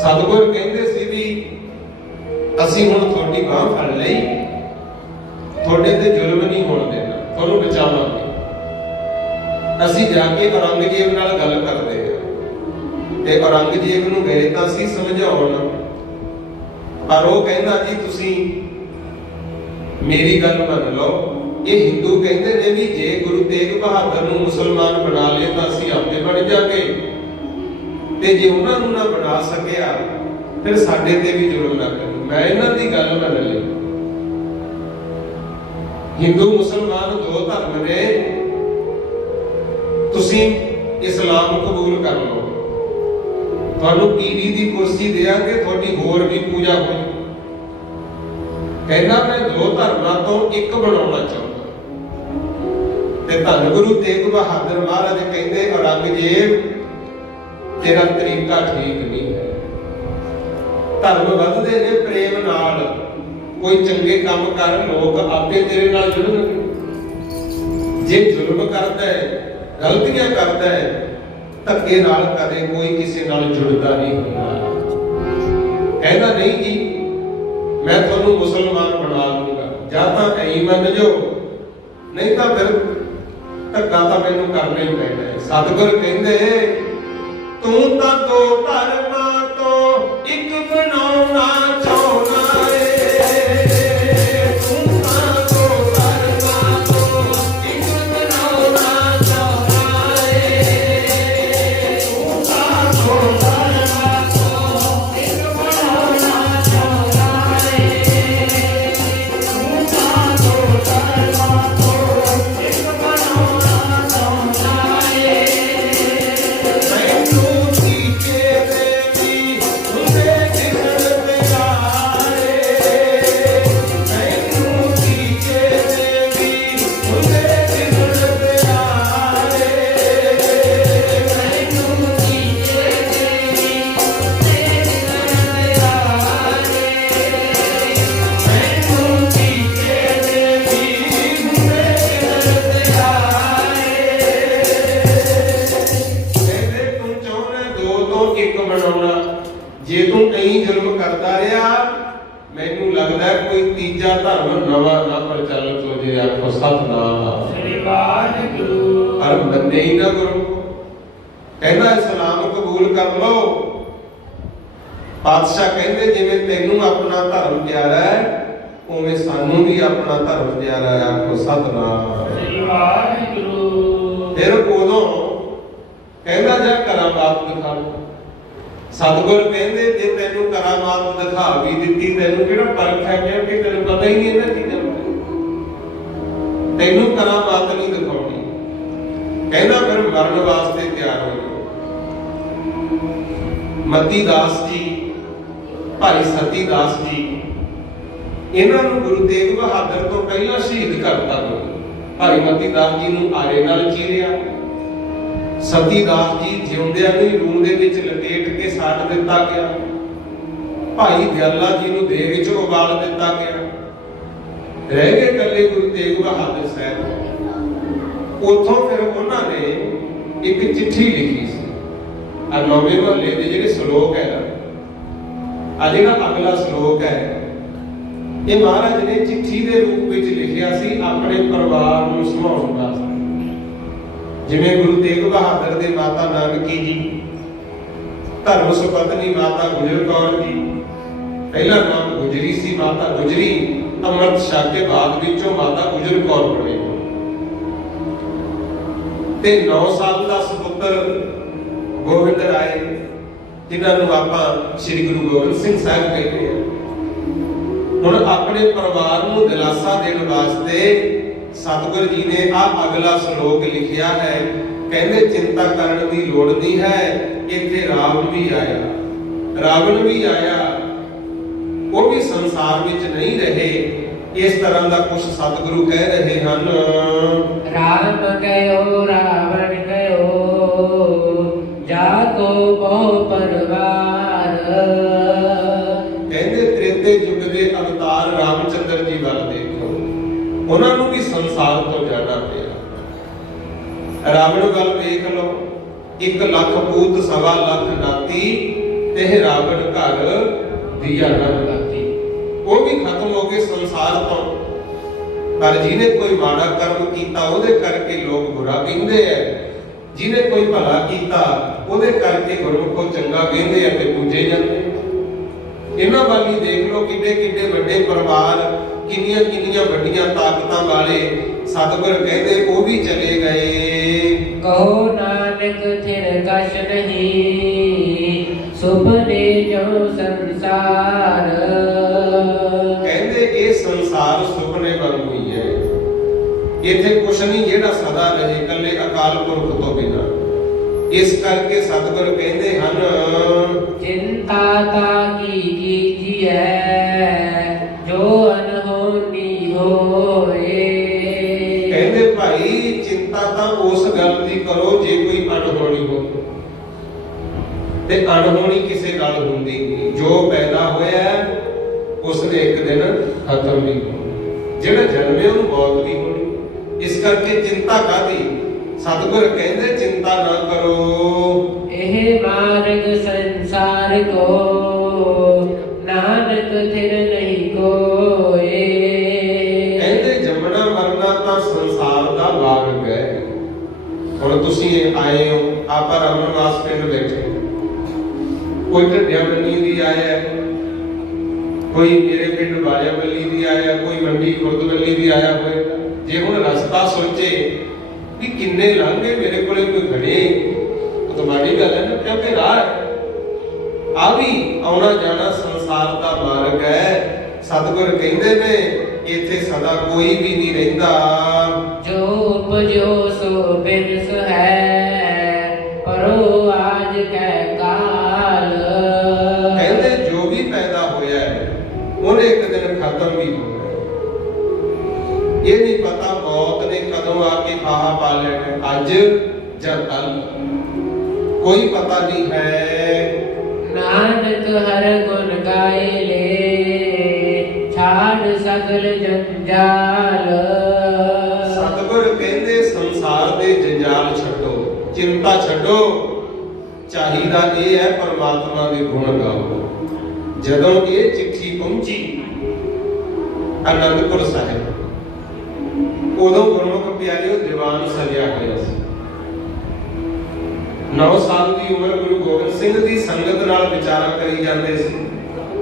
सतगुर कहते सी भी असी हुण थोड़ी बांह फड़ लई, थोड़े ते जुल्म नहीं होण देना, तुहानूं बचावांगे। असी जाके औरंगजेब नाल गल करदे हां ते औरंगजेब नूं गए तां सी समझाउण, पर वो कहना जी तुसी मेरी गल मन लो, ये हिंदू कहते ने भी जे गुरु तेग बहादुर नूं मुसलमान बना ले तां असीं आपे बन जांगे, ते जे उन्हां नूं ना बना सकिया फिर साडे ते भी जुल्म ना करो। मैं इन्हां दी गल मन लई। हिंदू मुसलमान दो धर्म ने, तुसी इस्लाम कबूल कर लो, ਤੁਹਾਨੂੰ ਪੀਰੀ ਦੀ ਕੁਰਸੀ ਦੇਾਂਗੇ, ਤੁਹਾਡੀ ਹੋਰ ਵੀ ਪੂਜਾ ਹੋਈ। ਕਹਿੰਦਾ ਮੈਂ ਦੋ ਧਰਮਾਂ ਤੋਂ ਇੱਕ ਬਣਾਉਣਾ ਚਾਹੁੰਦਾ। ਤੇ ਧੰਨ ਗੁਰੂ ਤੇਗ ਬਹਾਦਰ ਮਹਾਰਾਜ ਕਹਿੰਦੇ ਔਰੰਗਜ਼ੇਬ ਤੇਰਾ ਤਰੀਕਾ ਠੀਕ ਨਹੀਂ ਹੈ। ਧਰਮ ਵੱਧਦੇ ਨੇ ਪ੍ਰੇਮ ਨਾਲ, ਕੋਈ ਚੰਗੇ ਕੰਮ ਕਰ, ਲੋਕ ਆਪੇ ਤੇਰੇ ਨਾਲ ਜੁੜਨਗੇ। ਜੇ ਜ਼ੁਲਮ ਕਰਦਾ ਹੈ, ਗਲਤੀਆਂ ਕਰਦਾ ਹੈ, ਧੱਕੇ ਨਾਲ ਕਦੇ ਕੋਈ ਕਿਸੇ ਨਾਲ ਜੁੜਦਾ ਨਹੀਂ ਹੁੰਦਾ। ਕਹਿੰਦਾ ਨਹੀਂ ਜੀ ਮੈਂ ਤੁਹਾਨੂੰ ਮੁਸਲਮਾਨ ਬਣਾ ਲੂੰਗਾ, ਜਾਂ ਤਾਂ ਐਂ ਮੰਨ ਜਾਓ, ਨਹੀਂ ਤਾਂ ਫਿਰ ਧੱਕਾ ਤਾਂ ਮੈਨੂੰ ਕਰਨਾ ਹੀ ਪੈਣਾ ਹੈ। ਸਤਿਗੁਰ ਕਹਿੰਦੇ ਤੂੰ ਤਾਂ ਦੋ ਧਰਮਾਂ ਤੋਂ ਇੱਕ ਬਣਾਉਣਾ ਚਾਹੁੰਦਾ ਏ, ਤੂੰ ਤਾਂ ਦੋ ਧਰਮਾਂ ਤੋਂ ਇੱਕ ਬਣਾਉਣਾ ਚਾਹੁੰਦਾ ਏ, ਤੂੰ ਤਾਂ ਦੋ ਧਰਮਾਂ ਤੋਂ ਇੱਕ ਬਣਾਉਣਾ ਚਾਹੁੰਦਾ ਏ, ਤੂੰ ਤਾਂ ਦੋ ਧਰਮਾਂ ਤੋਂ ਇੱਕ ਬਣਾਉਣਾ ਚਾਹੁੰਦਾ ਏ। ਮੈਨੂੰ ਕੀਤੇ ਦੇਵੀ ਹੁੰਦੇ ਦਿਸਣ ਪਿਆਰੇ, ਮੈਨੂੰ ਕੀਤੇ ਦੇਵੀ ਹੁੰਦੇ ਦਿਸਣ ਪਿਆਰੇ, ਮੈਨੂੰ ਕੀਤੇ ਦੇਵੀ ਹੁੰਦੇ ਦਿਸਣ ਪਿਆਰੇ, ਮੈਨੂੰ ਕੀਤੇ ਦੇਵੀ ਹੁੰਦੇ ਦਿਸਣ ਪਿਆਰੇ। ਕਹਿੰਦੇ ਤੂੰ ਚਾਹੁੰਦਾ ਦੋ ਤੋਂ ਇੱਕ ਬਣਾਉਣਾ, ਜੇ ਤੂੰ ਕਈ ਜ਼ੁਲਮ ਕਰਦਾ ਰਿਹਾ, ਮੈਨੂੰ ਲੱਗਦਾ ਕੋਈ ਤੀਜਾ ਧਰਮ ਨਵਾਂ ਨਾ ਪ੍ਰਚਲਿਤ ਹੋ ਜੇ। ਆਖੋ ਸਤਿਨਾਮ ਸ੍ਰੀ ਵਾਹਿਗੁਰੂ। ਪਰ ਮੰਨੇ ਹੀ ਨਾ ਗੁਰੂ। ਕਹਿੰਦਾ ਇਸਲਾਮ ਕਬੂਲ ਕਰ ਲਓ। ਪਾਤਸ਼ਾਹ ਕਹਿੰਦੇ ਜਿਵੇਂ ਤੈਨੂੰ ਆਪਣਾ ਧਰਮ ਪਿਆਰਾ ਹੈ, ਉਵੇਂ ਸਾਨੂੰ ਵੀ ਆਪਣਾ ਧਰਮ ਪਿਆਰਾ ਹੈ। ਆਖੋ ਸਤਿਨਾਮ ਸ੍ਰੀ ਵਾਹਿਗੁਰੂ। ਫਿਰ ਉਦੋਂ ਕਹਿੰਦਾ ਜਾ ਕਰਾਮਾਤ ਦਿਖਾ ਲਓ। ਸਤਿਗੁਰ ਕਹਿੰਦੇ ਜੇ ਤੈਨੂੰ ਕਰਾਮਾਤ ਦਿਖਾ ਵੀ ਦਿੱਤੀ, ਤੈਨੂੰ ਕਿਹੜਾ ਪਰਖ ਹੈ ਕਿ ਤੈਨੂੰ ਪਤਾ ਹੀ ਨਹੀਂ ਇਹਨਾਂ ਚੀਜ਼ਾਂ ਬਾਰੇ, ਤੈਨੂੰ ਕਰਾਮਾਤ ਨਹੀਂ ਦਿਖਾਉਣੀ। ਕਹਿੰਦਾ ਫਿਰ ਮਰਨ ਵਾਸਤੇ ਤਿਆਰ ਹੋ ਜਾਓ। ਮਤੀ ਦਾਸ ਜੀ, ਭਾਈ ਸਤੀ ਦਾਸ ਜੀ, ਇਹਨਾਂ ਨੂੰ ਗੁਰੂ ਤੇਗ ਬਹਾਦਰ ਤੋਂ ਪਹਿਲਾਂ ਸ਼ਹੀਦ ਕਰਤਾ। ਭਾਈ ਮਤੀ ਦਾਸ ਜੀ ਨੂੰ ਆਰੇ ਨਾਲ ਚੀਰਿਆ, ਸਤੀ ਦਾਸ ਜੀ ਜਿਉਂਦਿਆਂ ਨੂੰ ਹੀ ਰੂਹ ਦੇ ਵਿੱਚ ਲਪੇਟ ਕੇ ਸਾੜ ਦਿੱਤਾ ਗਿਆ। ਭਾਈ ਦਿਆਲਾ ਜੀ ਨੂੰ ਦੇਹ ਵਿੱਚ ਉਬਾਲ ਦਿੱਤਾ ਗਿਆ। ਰਹਿ ਗਏ ਇਕੱਲੇ ਗੁਰੂ ਤੇਗ ਬਹਾਦਰ ਸਾਹਿਬ। ਉੱਥੋਂ ਫਿਰ ਉਹਨਾਂ ਨੇ ਇੱਕ ਚਿੱਠੀ ਲਿਖੀ ਸੀ। ਆ 9ਵੇਂ ਮਹੱਲੇ ਦੇ ਜਿਹੜੇ ਸ਼ਲੋਕ ਹੈ ਨਾ, ਆ ਜਿਹੜਾ ਅਗਲਾ ਸ਼ਲੋਕ ਹੈ, ਇਹ ਮਹਾਰਾਜ ਨੇ ਚਿੱਠੀ ਦੇ ਰੂਪ ਵਿੱਚ ਲਿਖਿਆ ਸੀ ਆਪਣੇ ਪਰਿਵਾਰ ਨੂੰ ਸਮਝਾਉਣ ਵਾਸਤੇ। ਕਹਿੰਦਾ ਮੈਂ 9ਵੇਂ ਮਹੱਲੇ ਦੇ ਜਿਹੜੇ ਸ਼ਲੋਕ ਹੈ, ਆ ਜਿਹੜਾ ਅਗਲਾ ਸ਼ਲੋਕ ਹੈ, ਇਹ ਮਹਾਰਾਜ ਨੇ ਚਿੱਠੀ ਦੇ ਰੂਪ ਵਿੱਚ ਲਿਖਿਆ ਸੀ ਆਪਣੇ ਪਰਿਵਾਰ ਨੂੰ ਸਮਝਾਉਣ ਵਾਸਤੇ। ਕਹਿੰਦਾ ਮੈਂ 9ਵੇਂ ਮਹੱਲੇ ਦੇ ਜਿਹੜੇ ਸ਼ਲੋਕ ਹੈ, ਇਹ ਮਹਾਰਾਜ ਨੇ ਚਿੱਠੀ ਦੇ ਰੂਪ ਵਿੱਚ ਲਿਖਿਆ ਸੀ ਆਪਣੇ ਪਰਿਵਾਰ ਨੂੰ ਸਮਝਾਉਣ ਵਾਸਤੇ। ਜਿਵੇਂ ਗੁਰੂ ਤੇਗ ਬਹਾਦਰ ਦੇ ਮਾਤਾ ਨਾਨਕੀ ਜੀ, ਧਰਮ ਸੁਪਤਨੀ ਮਾਤਾ ਗੁਜਰ ਕੌਰ ਜੀ, ਪਹਿਲਾ ਨਾਮ ਗੁਜਰੀ ਸੀ, ਮਾਤਾ ਗੁਜਰੀ ਅੰਮ੍ਰਿਤ ਛਕ ਕੇ ਬਾਅਦ ਵਿੱਚੋਂ ਮਾਤਾ ਗੁਜਰ ਕੌਰ ਬਣੇ। ਤੇ 9 ਸਾਲ ਦਾ ਸੁਪੁੱਤਰ ਗੋਬਿੰਦ ਰਾਏ, ਜਿਨ੍ਹਾਂ ਨੂੰ ਆਪਾਂ ਸ੍ਰੀ ਗੁਰੂ ਗੋਬਿੰਦ ਸਿੰਘ ਸਾਹਿਬ ਕਹਿੰਦੇ ਆ। ਹੁਣ ਆਪਣੇ ਪਰਿਵਾਰ ਨੂੰ ਦਿਲਾਸਾ ਦੇਣ ਵਾਸਤੇ ਸਤਿਗੁਰ ਜੀ ਨੇ ਅਗਲਾ ਸ਼ਲੋਕ ਲਿਖਿਆ ਹੈ। ਕਹਿੰਦੇ ਚਿੰਤਾ ਕਰਨ ਦੀ ਲੋੜ ਨਹੀਂ ਹੈ, ਇੱਥੇ ਰਾਵਣ ਵੀ ਆਇਆ, ਰਾਵਣ ਵੀ ਆਇਆ, ਉਹ ਵੀ ਸੰਸਾਰ ਵਿੱਚ ਨਹੀਂ ਰਹੇ। ਇਸ ਤਰ੍ਹਾਂ ਦਾ ਕੁਝ ਸਤਿਗੁਰੂ ਕਹਿ ਰਹੇ ਹਨ। ਰਾਮ ਕਹਿਓ ਰਾਵਣ ਕਹਿਓ, ਜਾ ਕੋ ਬਹੁ ਪਰਵਾਰ। ਕਹਿੰਦੇ ਤ੍ਰੇਤੇ ਯੁੱਗ ਦੇ ਅਵਤਾਰ ਰਾਮਚੰਦਰ ਜੀ ਵੱਲ ਦੇਖੋ, ਉਹਨਾਂ ਨੂੰ ਵੀ ਸੰਸਾਰ ਤੋਂ ਜਾਣਾ ਪਿਆ। ਰਾਵਣ ਵੱਲ ਵੇਖ ਲਓ, 1 ਲੱਖ ਪੂਤ 1.25 ਲੱਖ ਨਾਤੀ, ਤੇ ਰਾਵਣ ਘਰ ਦੀਆ ਨਾ ਲਾਤੀ। ਉਹ ਵੀ ਖਤਮ ਹੋ ਗਏ ਸੰਸਾਰ ਤੋਂ। ਪਰ ਜਿਹਨੇ ਕੋਈ ਮਾੜਾ ਕਰਮ ਕੀਤਾ ਉਹਦੇ ਕਰਕੇ ਲੋਕ ਬੁਰਾ ਕਹਿੰਦੇ ਐ, ਜਿਹਨੇ ਕੋਈ ਭਲਾ ਕੀਤਾ ਉਹਦੇ ਕਰਕੇ ਗੁਰਮੁਖੋਂ ਚੰਗਾ ਕਹਿੰਦੇ ਆ ਤੇ ਪੂਜੇ ਜਾਂਦੇ। ਇਹਨਾਂ ਵੱਲ ਹੀ ਦੇਖ ਲਓ, ਕਿੱਡੇ ਕਿੱਡੇ ਵੱਡੇ ਪਰਿਵਾਰ, ਕਿੰਨੀਆਂ ਕਿੰਨੀਆਂ ਵੱਡੀਆਂ ਤਾਕਤਾਂ ਵਾਲੇ ਸਤਿਗੁਰ ਕਹਿੰਦੇ ਉਹ ਵੀ ਚਲੇ ਗਏ। ਕਹੋ ਨਾਨਕ ਥਿਰ ਕਛ ਨਹੀਂ, ਸੁਪਨੇ ਜੋ ਸੰਸਾਰ। ਕਹਿੰਦੇ ਇਹ ਸੰਸਾਰ ਸੁਪਨੇ ਵਾਂਗੂ ਹੀ ਹੈ, ਇੱਥੇ ਕੁਛ ਨਹੀਂ ਜਿਹੜਾ ਸਦਾ ਰਹੇ, ਇਕੱਲੇ ਅਕਾਲ ਪੁਰਖ ਤੋਂ ਬਿਨਾਂ। ਇਸ ਕਰਕੇ ਸਤਿਗੁਰ ਕਹਿੰਦੇ ਹਨ, ਚਿੰਤਾ ਤਾ ਕੀ ਕੀਜੀਐ, ਜੋ ਅਨਹੋਣੀ ਹੋਏ। ਕਹਿੰਦੇ ਭਾਈ ਚਿੰਤਾ ਤਾਂ ਉਸ ਗੱਲ ਦੀ ਕਰੋ ਜੇ ਕੋਈ ਅਣਹੋਣੀ ਹੋ, ਤੇ ਅਣਹੋਣੀ ਕਿਸੇ ਨਾਲ ਹੁੰਦੀ ਨਹੀਂ। ਜੋ ਪੈਦਾ ਹੋਇਆ ਉਸਨੇ ਇੱਕ ਦਿਨ ਖਤਮ ਵੀ ਹੋਣਾ, ਜਿਹੜਾ ਜਨਮੇ ਉਹਨੂੰ ਮੌਤ ਵੀ ਹੋਣੀ। ਇਸ ਕਰਕੇ ਚਿੰਤਾ ਕਾਹਦੀ? ਸਤਿਗੁਰ ਕਹਿੰਦੇ ਚਿੰਤਾ ਨਾ ਕਰੋ। ਇਹ ਮਾਰਗ ਸੰਸਾਰ ਕੋ, ਨਾਨਕ ਥਿਰ ਨਹੀਂ ਕੋਏ। ਕਹਿੰਦੇ ਜੰਮਣਾ ਮਰਨਾ ਤਾਂ ਸੰਸਾਰ ਦਾ ਮਾਰਗ ਹੈ। ਹੁਣ ਤੁਸੀਂ ਆਏ ਹੋ, ਆਪਾਂ ਰਮਨਵਾਸ ਪਿੰਡ ਬੈਠੇ, ਕੋਈ ਢੱਡਿਆਂ ਬੰਨੀ ਦੀ ਆਇਆ, ਕੋਈ ਮੇਰੇ ਪਿੰਡ ਵਾਲਿਆਂ ਬੱਲੀ ਦੀ ਆਇਆ, ਕੋਈ ਮੰਡੀ ਖੁਰਦਵੱਲੀ ਦੀ ਆਇਆ ਹੋਏਗਾ। ਜੇ ਹੁਣ ਰਸਤਾ ਸੋਚੇ ਵੀ ਕਿੰਨੇ ਲੰਘੇ, ਮੇਰੇ ਕੋਲੇ ਕੋਈ ਖੜੇ, ਉਹ ਤਾਂ ਮਾੜੀ ਗੱਲ ਹੈ ਨਾ, ਕਿਉਂਕਿ ਰਾਹ ਆ ਵੀ ਆਉਣਾ ਜਾਣਾ ਸੰਸਾਰ ਦਾ ਮਾਰਗ ਹੈ। ਸਤਿਗੁਰ ਕਹਿੰਦੇ ਨੇ ਇੱਥੇ ਸਦਾ ਕੋਈ ਵੀ ਨਹੀਂ ਰਹਿੰਦਾ। ਜੋ ਉਪਜੋ ਸੋ ਬਿਨਸ ਹੈ, ਪਰੋ ਆਜ ਕੈ ਕਾਲ। ਕਹਿੰਦੇ ਜੋ ਵੀ ਪੈਦਾ ਹੋਇਆ ਹੈ ਉਹਨੇ ਇੱਕ ਦਿਨ ਖਤਮ ਵੀ ਹੋਣਾ। ਇਹ ਨਹੀਂ ਪਤਾ ਮੌਤ ਨੇ ਕਦੋਂ ਆ ਕੇ ਫਾਹਾ ਪਾ ਲੈਣਾ, ਅੱਜ ਜਾਂ ਕੱਲ, ਕੋਈ ਪਤਾ ਨਹੀਂ ਹੈ। ਨਾਨਕ ਹਰ ਗੁਣ ਗਾਏ ਲੈ, ਛਾੜ ਸਗਲ ਜੰਜਾਲ। ਸਤਿਗੁਰ ਕਹਿੰਦੇ ਸੰਸਾਰ ਦੇ ਜੰਜਾਲ ਛੱਡੋ, ਚਿੰਤਾ ਛੱਡੋ। ਚਾਹੀਦਾ ਇਹ ਹੈ ਪਰਮਾਤਮਾ ਦੇ ਗੁਣ ਗਾਓ। ਜਦੋਂ ਇਹ ਚਿੱਠੀ ਪਹੁੰਚੀ ਅਨੰਦਪੁਰ ਸਾਹਿਬ, ਉਦੋਂ ਗੁਰਮੁਖ ਪਿਆਰਿਓ ਦੀਵਾਨ ਸਜਿਆ ਹੋਇਆ ਸੀ। 9 ਸਾਲ ਦੀ ਉਮਰ ਗੁਰੂ ਗੋਬਿੰਦ ਸਿੰਘ ਦੀ ਸੰਗਤ ਨਾਲ ਵਿਚਾਰਾ ਕਰੀ ਜਾਂਦੇ ਸੀ।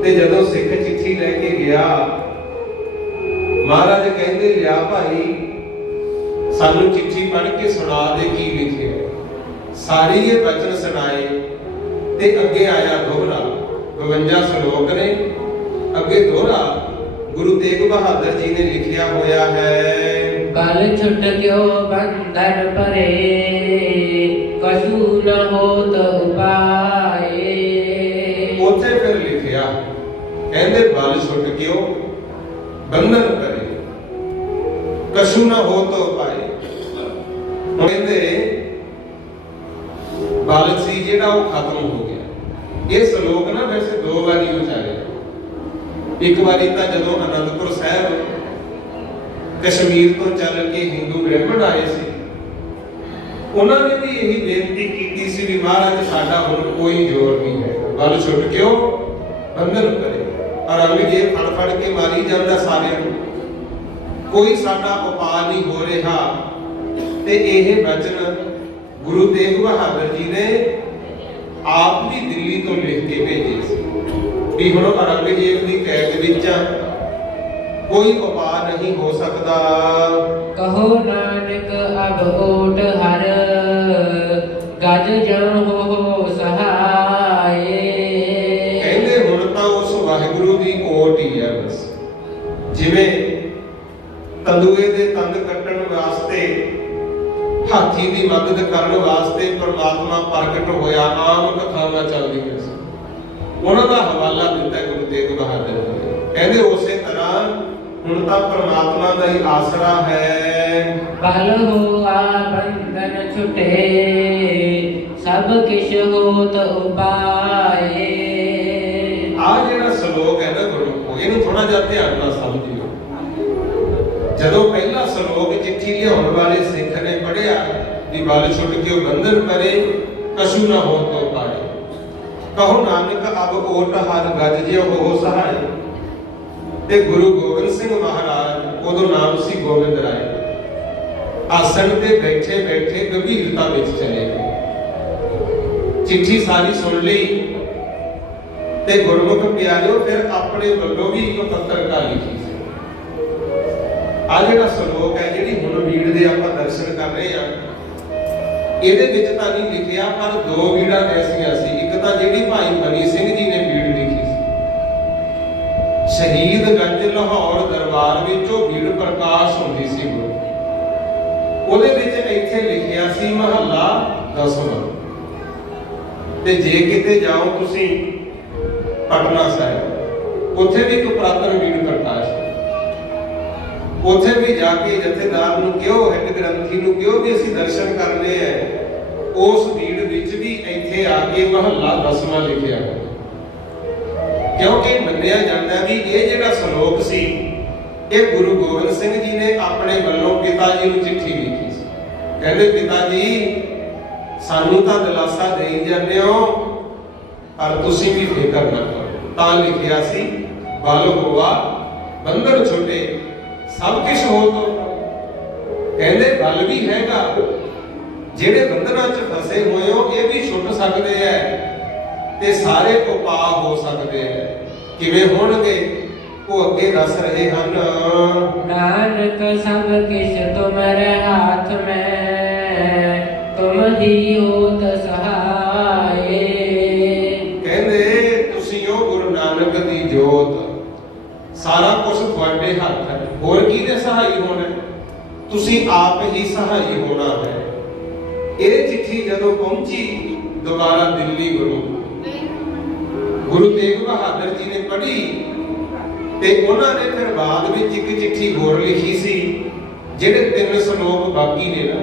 ਤੇ ਜਦੋਂ ਸਿੱਖ ਚਿੱਠੀ ਲੈ ਕੇ ਗਿਆ, ਮਹਾਰਾਜ ਕਹਿੰਦੇ ਲਿਆ ਭਾਈ, ਸਾਨੂੰ ਚਿੱਠੀ ਪੜ੍ਹ ਕੇ ਸੁਣਾ ਦੇ ਕੀ ਲਿਖਿਆ। ਸਾਰੀ ਇਹ ਬਚਨ ਸੁਣਾਏ ਤੇ ਅੱਗੇ ਆਇਆ ਦੋਹਰਾ, 52 ਸ਼ਲੋਕ ਨੇ। ਅੱਗੇ ਦੋਹਰਾ ਗੁਰੂ ਤੇਗ ਬਹਾਦਰ ਜੀ ਨੇ ਲਿਖਿਆ ਹੋਇਆ ਹੈ। ਬਲ ਛੁੱਟ ਕਿਉ ਬੰਧਨ ਪਰੇ, ਕਛੂ ਨ ਹੋਤ ਉਪਾਏ। ਉੱਥੇ ਫਿਰ ਲਿਖਿਆ, ਕਹਿੰਦੇ ਬਲ ਛੁੱਟ ਕਿਉ ਬੰਧਨ ਪਰੇ, ਕਛੂ ਨ ਹੋਤ ਉਪਾਏ। ਕਹਿੰਦੇ ਬਲ ਸੀ ਜਿਹੜਾ ਉਹ ਖਤਮ ਹੋ ਗਿਆ। ਇਹ ਸ਼ਲੋਕ ਨਾ ਵੈਸੇ 2 ਵਾਰੀ ਉਚਾਰਿਆ। ਇੱਕ ਵਾਰੀ ਤਾਂ ਜਦੋਂ ਅਨੰਦਪੁਰ ਸਾਹਿਬ ਕਸ਼ਮੀਰ ਤੋਂ ਚੱਲ ਕੇ ਹਿੰਦੂ ਬ੍ਰਾਹਮਣ ਆਏ ਸੀ, ਉਹਨਾਂ ਨੇ ਵੀ ਇਹੀ ਬੇਨਤੀ ਕੀਤੀ ਸੀ ਵੀ ਮਹਾਰਾਜ ਸਾਡਾ ਹੁਣ ਕੋਈ ਜ਼ੋਰ ਨਹੀਂ ਹੈ, ਬਲ ਛੁੱਟ ਕਿਉ ਬੰਧਨ ਕਰੇ। ਪਰ ਅੰਗ ਜੇ ਫੜ ਕੇ ਮਾਰੀ ਜਾਂਦਾ ਸਾਰਿਆਂ ਨੂੰ, ਕੋਈ ਸਾਡਾ ਉਪਾਅ ਨਹੀਂ ਹੋ ਰਿਹਾ। ਤੇ ਇਹ ਬਚਨ ਗੁਰੂ ਤੇਗ ਬਹਾਦਰ ਜੀ ਨੇ ਆਪ ਵੀ ਦਿੱਲੀ ਤੋਂ ਲਿਖ ਕੇ ਭੇਜੇ ਸੀ ਵੀ ਹੁਣ ਔਰੰਗਜ਼ੇਬ ਦੀ ਕੈਦ ਵਿੱਚ ਆ, ਕੋਈ ਉਪਾਅ ਨਹੀਂ ਹੋ ਸਕਦਾ। ਕਹੋ ਨਾਨਕ ਅਬ ਓਟ ਹਰ ਗਜ ਜਨ ਹੋ ਸਹਾਏ। ਕਹਿੰਦੇ ਹੁਣ ਤਾਂ ਉਸ ਵਾਹਿਗੁਰੂ ਦੀ ਓਟ ਹੀ ਹੈ ਬਸ। ਜਿਵੇਂ ਤੰਦੂਏ ਦੇ ਤੰਦ ਕੱਟਣ ਵਾਸਤੇ, ਹਾਥੀ ਦੀ ਮਦਦ ਕਰਨ ਵਾਸਤੇ ਪਰਮਾਤਮਾ ਪ੍ਰਗਟ ਹੋਇਆ, ਆਮ ਕਥਾਵਾਂ ਚੱਲਦੀਆਂ ਸੀ, ਉਹਨਾਂ ਦਾ ਹਵਾਲਾ ਦਿੱਤਾ ਗੁਰੂ ਤੇਗ ਬਹਾਦਰ ਜੀ। ਕਹਿੰਦੇ ਉਸੇ ਤਰ੍ਹਾਂ ਹੁਣ ਤਾਂ ਪਰਮਾਤਮਾ ਦਾ ਹੀ ਆਸਰਾ ਹੈ। ਬਲ ਹੋਆ ਬੰਧਨ ਛੁਟੇ ਸਭ ਕਿਛ ਹੋਤ ਉਪਾਏ। ਆ ਜਿਹੜਾ ਸ਼ਲੋਕ ਹੈ ਨਾ ਗੁਰੂ, ਇਹਨੂੰ ਥੋੜਾ ਜਿਹਾ ਧਿਆਨ ਨਾਲ ਸਮਝਿਓ। ਜਦੋਂ ਪਹਿਲਾ ਸ਼ਲੋਕ ਚਿੱਠੀ ਲਿਆਉਣ ਵਾਲੇ ਸਿੱਖ ਨੇ ਪੜ੍ਹਿਆ ਵੀ ਬਲ ਛੁੱਟ ਕੇ ਬੰਧਨ ਪਰੇ ਕਛੂ ਨਾ ਹੋ ਤੋ ਪਾਏ, ਕਹੋ ਨਾਨਕ ਅਬ ਓਟ ਹਰ ਗਜ ਜਿਉ ਹੋ ਸਹਾਏ। ਤੇ ਗੁਰੂ ਗੋਬਿੰਦ ਸਿੰਘ ਮਹਾਰਾਜ, ਉਦੋਂ ਨਾਮ ਸੀ ਗੋਬਿੰਦ ਰਾਏ, ਆਸਣ ਤੇ ਬੈਠੇ ਬੈਠੇ ਗੰਭੀਰਤਾ ਵਿੱਚ ਚਲੇ ਗਏ। ਚਿੱਠੀ ਸਾਰੀ ਸੁਣ ਲਈ ਤੇ ਗੁਰਮੁਖ ਪਿਆਰਿਓ ਫਿਰ ਆਪਣੇ ਵੱਲੋਂ ਵੀ ਇੱਕ ਪੱਤਰਕਾਰ ਲਿਖੀ ਸੀ। ਆ ਜਿਹੜਾ ਸ਼ਲੋਕ ਹੈ, ਜਿਹੜੀ ਹੁਣ ਵੀੜ ਦੇ ਆਪਾਂ ਦਰਸ਼ਨ ਕਰ ਰਹੇ ਆ, ਇਹਦੇ ਵਿੱਚ ਤਾਂ ਨਹੀਂ ਲਿਖਿਆ, ਪਰ ਦੋ ਵੀੜਾਂ ਐਸੀਆਂ ਸੀ। ਇੱਕ ਤਾਂ ਜਿਹੜੀ ਭਾਈ ਮਨੀ ਸਿੰਘ ਜੀ ਨੇ ਵੀੜ ਲਿਖੀ ਸੀ, ਸ਼ਹੀਦ ਗੰਜ ਲਾਹੌਰ ਦਰਬਾਰ ਵਿੱਚੋਂ ਵੀੜ ਪ੍ਰਕਾਸ਼ ਹੁੰਦੀ ਸੀ ਗੁਰੂ, ਉਹਦੇ ਵਿੱਚ ਇੱਥੇ ਲਿਖਿਆ ਸੀ ਮਹੱਲਾ 10ਵਾਂ। ਤੇ ਜੇ ਕਿਤੇ ਜਾਓ ਤੁਸੀਂ ਪਟਨਾ ਸਾਹਿਬ, ਉੱਥੇ ਵੀ ਇੱਕ ਪੁਰਾਤਨ ਵੀੜ ਪ੍ਰਕਾਸ਼ ਹੈ। ਉੱਥੇ ਵੀ ਜਾ ਕੇ ਜਥੇਦਾਰ ਨੂੰ ਕਿਉਂ, ਹੈਡ ਗ੍ਰੰਥੀ ਨੂੰ ਕਿਉਂ ਵੀ ਅਸੀਂ ਦਰਸ਼ਨ ਕਰਨੇ ਆ, ਉਸ ਵੀੜ ਵਿੱਚ ਵੀ ਇੱਥੇ ਆ ਕੇ ਮਹੱਲਾ 10ਵਾਂ ਲਿਖਿਆ ਹੈ। ਕਿਉਂਕਿ ਮੰਨਿਆ ਜਾਂਦਾ ਵੀ ਇਹ ਜਿਹੜਾ ਸ਼ਲੋਕ ਸੀ, ਇਹ ਗੁਰੂ ਗੋਬਿੰਦ ਸਿੰਘ ਜੀ ਨੇ ਆਪਣੇ ਵੱਲੋਂ ਪਿਤਾ ਜੀ ਨੂੰ ਚਿੱਠੀ ਲਿਖੀ ਸੀ। ਕਹਿੰਦੇ ਪਿਤਾ ਜੀ ਸਾਨੂੰ ਤਾਂ ਦਿਲਾਸਾ ਦੇਈ ਜਾਂਦੇ ਹੋ, ਪਰ ਤੁਸੀਂ ਵੀ ਫਿਕਰ ਨਾ ਕਰੋ। ਤਾਂ ਲਿਖਿਆ ਸੀ ਬਲ ਹੋਆ ਬੰਧਨ ਛੁਟੇ ਸਭ ਕੁਝ ਹੋ ਤੋ। ਕਹਿੰਦੇ ਬਲ ਵੀ ਹੈਗਾ, ਜਿਹੜੇ ਬੰਧਨਾਂ 'ਚ ਫਸੇ ਹੋਏ ਹੋ ਇਹ ਵੀ ਛੁੱਟ ਸਕਦੇ ਐ, ਤੇ ਸਾਰੇ ਉਪਾਅ ਹੋ ਸਕਦੇ ਐ। ਕਿਵੇਂ ਹੋਣਗੇ ਉਹ ਅੱਗੇ ਦੱਸ ਰਹੇ ਹਨ। ਨਾਨਕ ਸਭ ਕਿਛ ਤੁਮਰੇ ਹਾਥ ਮੈਂ ਤੁਮ ਹੀ ਹੋਤ ਸਹਾਏ। ਕਹਿੰਦੇ ਤੁਸੀਂ ਹੋ ਗੁਰੂ ਨਾਨਕ ਦੀ ਜੋਤ, ਸਾਰਾ ਕੁਝ ਤੁਹਾਡੇ ਹੱਥ ਹੈ, ਹੋਰ ਕਿਹਦੇ ਸਹਾਈ ਹੋਣਾ? ਤੁਸੀਂ ਆਪ ਹੀ ਸਹਾਈ ਹੋਣਾ ਹੈ। ਇਹ ਚਿੱਠੀ ਜਦੋਂ ਪਹੁੰਚੀ ਦੁਬਾਰਾ ਦਿੱਲੀ ਗੁਰੂ ਤੇਗ ਬਹਾਦਰ ਜੀ ਨੇ ਪੜ੍ਹੀ, ਤੇ ਉਹਨਾਂ ਨੇ ਫਿਰ ਬਾਅਦ ਵਿੱਚ ਇੱਕ ਚਿੱਠੀ ਹੋਰ ਲਿਖੀ ਸੀ। ਜਿਹੜੇ 3 ਸ਼ਲੋਕ ਬਾਕੀ ਨੇ ਨਾ,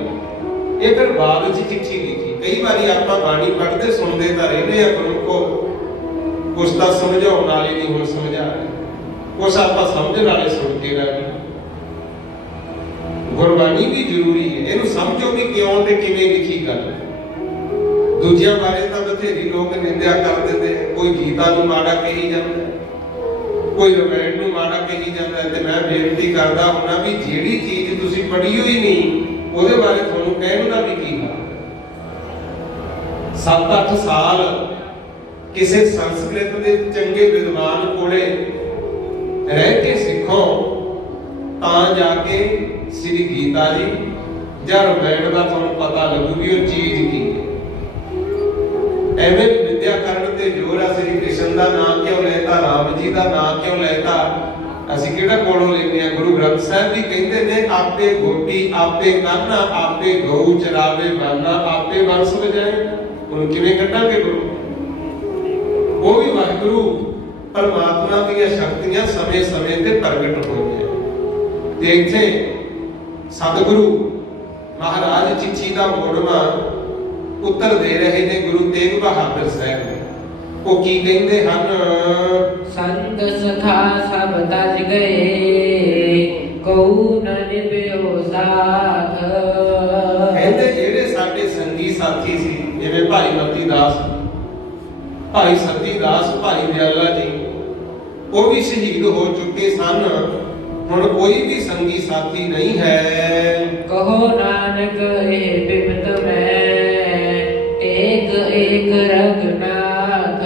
ਇਹ ਫਿਰ ਬਾਅਦ ਵਿੱਚ ਚਿੱਠੀ ਲਿਖੀ। ਕਈ ਵਾਰੀ ਆਪਾਂ ਬਾਣੀ ਪੜ੍ਹਦੇ ਸੁਣਦੇ ਤਾਂ ਰਹਿੰਦੇ ਆ, ਗੁਰੂ ਕੋ ਕੁਛ ਤਾਂ ਸਮਝਾਉਣ ਵਾਲੇ ਨਹੀਂ ਹੁਣ ਸਮਝਾ ਰਹੇ, ਕੁਛ ਆਪਾਂ ਸਮਝਣ ਵਾਲੇ ਸੁਣ ਕੇ ਰਹਿ। ਗੁਰਬਾਣੀ ਵੀ ਜ਼ਰੂਰੀ ਹੈ, ਇਹਨੂੰ ਸਮਝੋ ਵੀ ਕਿਉਂ ਤੇ ਕਿਵੇਂ ਲਿਖੀ ਗੱਲ। ਦੂਜਿਆਂ ਬਾਰੇ ਤਾਂ ਬਥੇਰੀ ਲੋਕ ਨਿੰਦਿਆ ਕਰ ਦਿੰਦੇ, ਕੋਈ ਗੀਤਾ ਨੂੰ ਮਾੜਾ ਕਹੀ ਜਾਂਦਾ, ਕੋਈ ਰਮਾਇਣ ਨੂੰ ਮਾੜਾ ਕਹੀ ਜਾਂਦਾ। ਤੇ ਮੈਂ ਬੇਨਤੀ ਕਰਦਾ ਹੁਣਾ ਵੀ ਜਿਹੜੀ ਚੀਜ਼ ਤੁਸੀਂ ਪੜ੍ਹੀ ਹੋਈ ਨਹੀਂ, ਉਹਦੇ ਬਾਰੇ ਤੁਹਾਨੂੰ ਕਹਿਣ ਦਾ ਵੀ ਕੀ ਹਾਲ। 7-8 ਸਾਲ ਕਿਸੇ ਸੰਸਕ੍ਰਿਤ ਦੇ ਚੰਗੇ ਵਿਦਵਾਨ ਕੋਲੇ ਰਹਿ ਕੇ ਸਿੱਖੋ, ਤਾਂ ਜਾ ਕੇ ਸ੍ਰੀ ਗੀਤਾ ਜੀ ਜਾਂ ਰਮਾਇਣ ਦਾ ਤੁਹਾਨੂੰ ਪਤਾ ਲੱਗੂ ਵੀ ਉਹ ਚੀਜ਼ ਕੀ ਹੈ। ਐਵੇਂ ਵਿਦਿਆ ਕਰਨ ਤੇ ਜੋਰ ਆ, ਸ੍ਰੀ ਕ੍ਰਿਸ਼ਨ ਦਾ ਨਾਮ ਕਿਉਂ ਲੈਤਾ, ਰਾਮ ਜੀ ਦਾ ਨਾਮ ਕਿਉਂ ਲੈਤਾ, ਅਸੀਂ ਕਿਹੜਾ ਕੋਲੋਂ ਲੈਂਦੇ ਆ? ਗੁਰੂ ਗ੍ਰੰਥ ਸਾਹਿਬ ਵੀ ਕਹਿੰਦੇ ਨੇ ਆਪੇ ਗੋਪੀ ਆਪੇ ਕਾਨਾ ਆਪੇ ਗਊ ਚਰਾਵੇ ਬਾਨਾ ਆਪੇ ਵੰਸ ਵਜਾਏ। ਉਹਨੂੰ ਕਿਵੇਂ ਕੱਢਾਂਗੇ ਗੁਰੂ? ਉਹ ਵੀ ਵਾਹਿਗੁਰੂ ਪਰਮਾਤਮਾ ਦੀਆਂ ਸ਼ਕਤੀਆਂ ਸਮੇਂ-ਸਮੇਂ ਤੇ ਪ੍ਰਗਟ ਹੋਈਆਂ। ਤੇ ਇੱਥੇ ਸਤਿਗੁਰੂ ਮਹਾਰਾਜ ਚਿੱਠੀ ਦਾ ਮੋੜਵਾਂ ਉੱਤਰ ਦੇ ਰਹੇ ਨੇ ਗੁਰੂ ਤੇਗ ਬਹਾਦਰ ਸਾਹਿਬ। ਉਹ ਕੀ ਕਹਿੰਦੇ ਹਨ? ਸੰਗ ਸਖਾ ਸਭ ਤਜ ਗਏ ਕਉ ਨ ਨਿਭਿਓ ਸਾਥ। ਕਹਿੰਦੇ ਜਿਹੜੇ ਸਾਡੇ ਸੰਗੀ ਸਾਥੀ ਸੀ, ਜਿਵੇਂ ਭਾਈ ਮਤੀ ਦਾਸ, ਭਾਈ ਸਤੀ ਦਾਸ, ਭਾਈ ਦਿਆਲਾ ਜੀ, ਉਹ ਵੀ ਸ਼ਹੀਦ ਹੋ ਚੁੱਕੇ ਸਨ। ਹੁਣ ਕੋਈ ਵੀ ਸੰਗੀ ਸਾਥੀ ਨਹੀਂ ਹੈ। ਕਹੋ ਨਾਨਕ ਇਹ ਬਿਪਤ ਮੈਂ ਏਕ ਰਘਨਾਥ।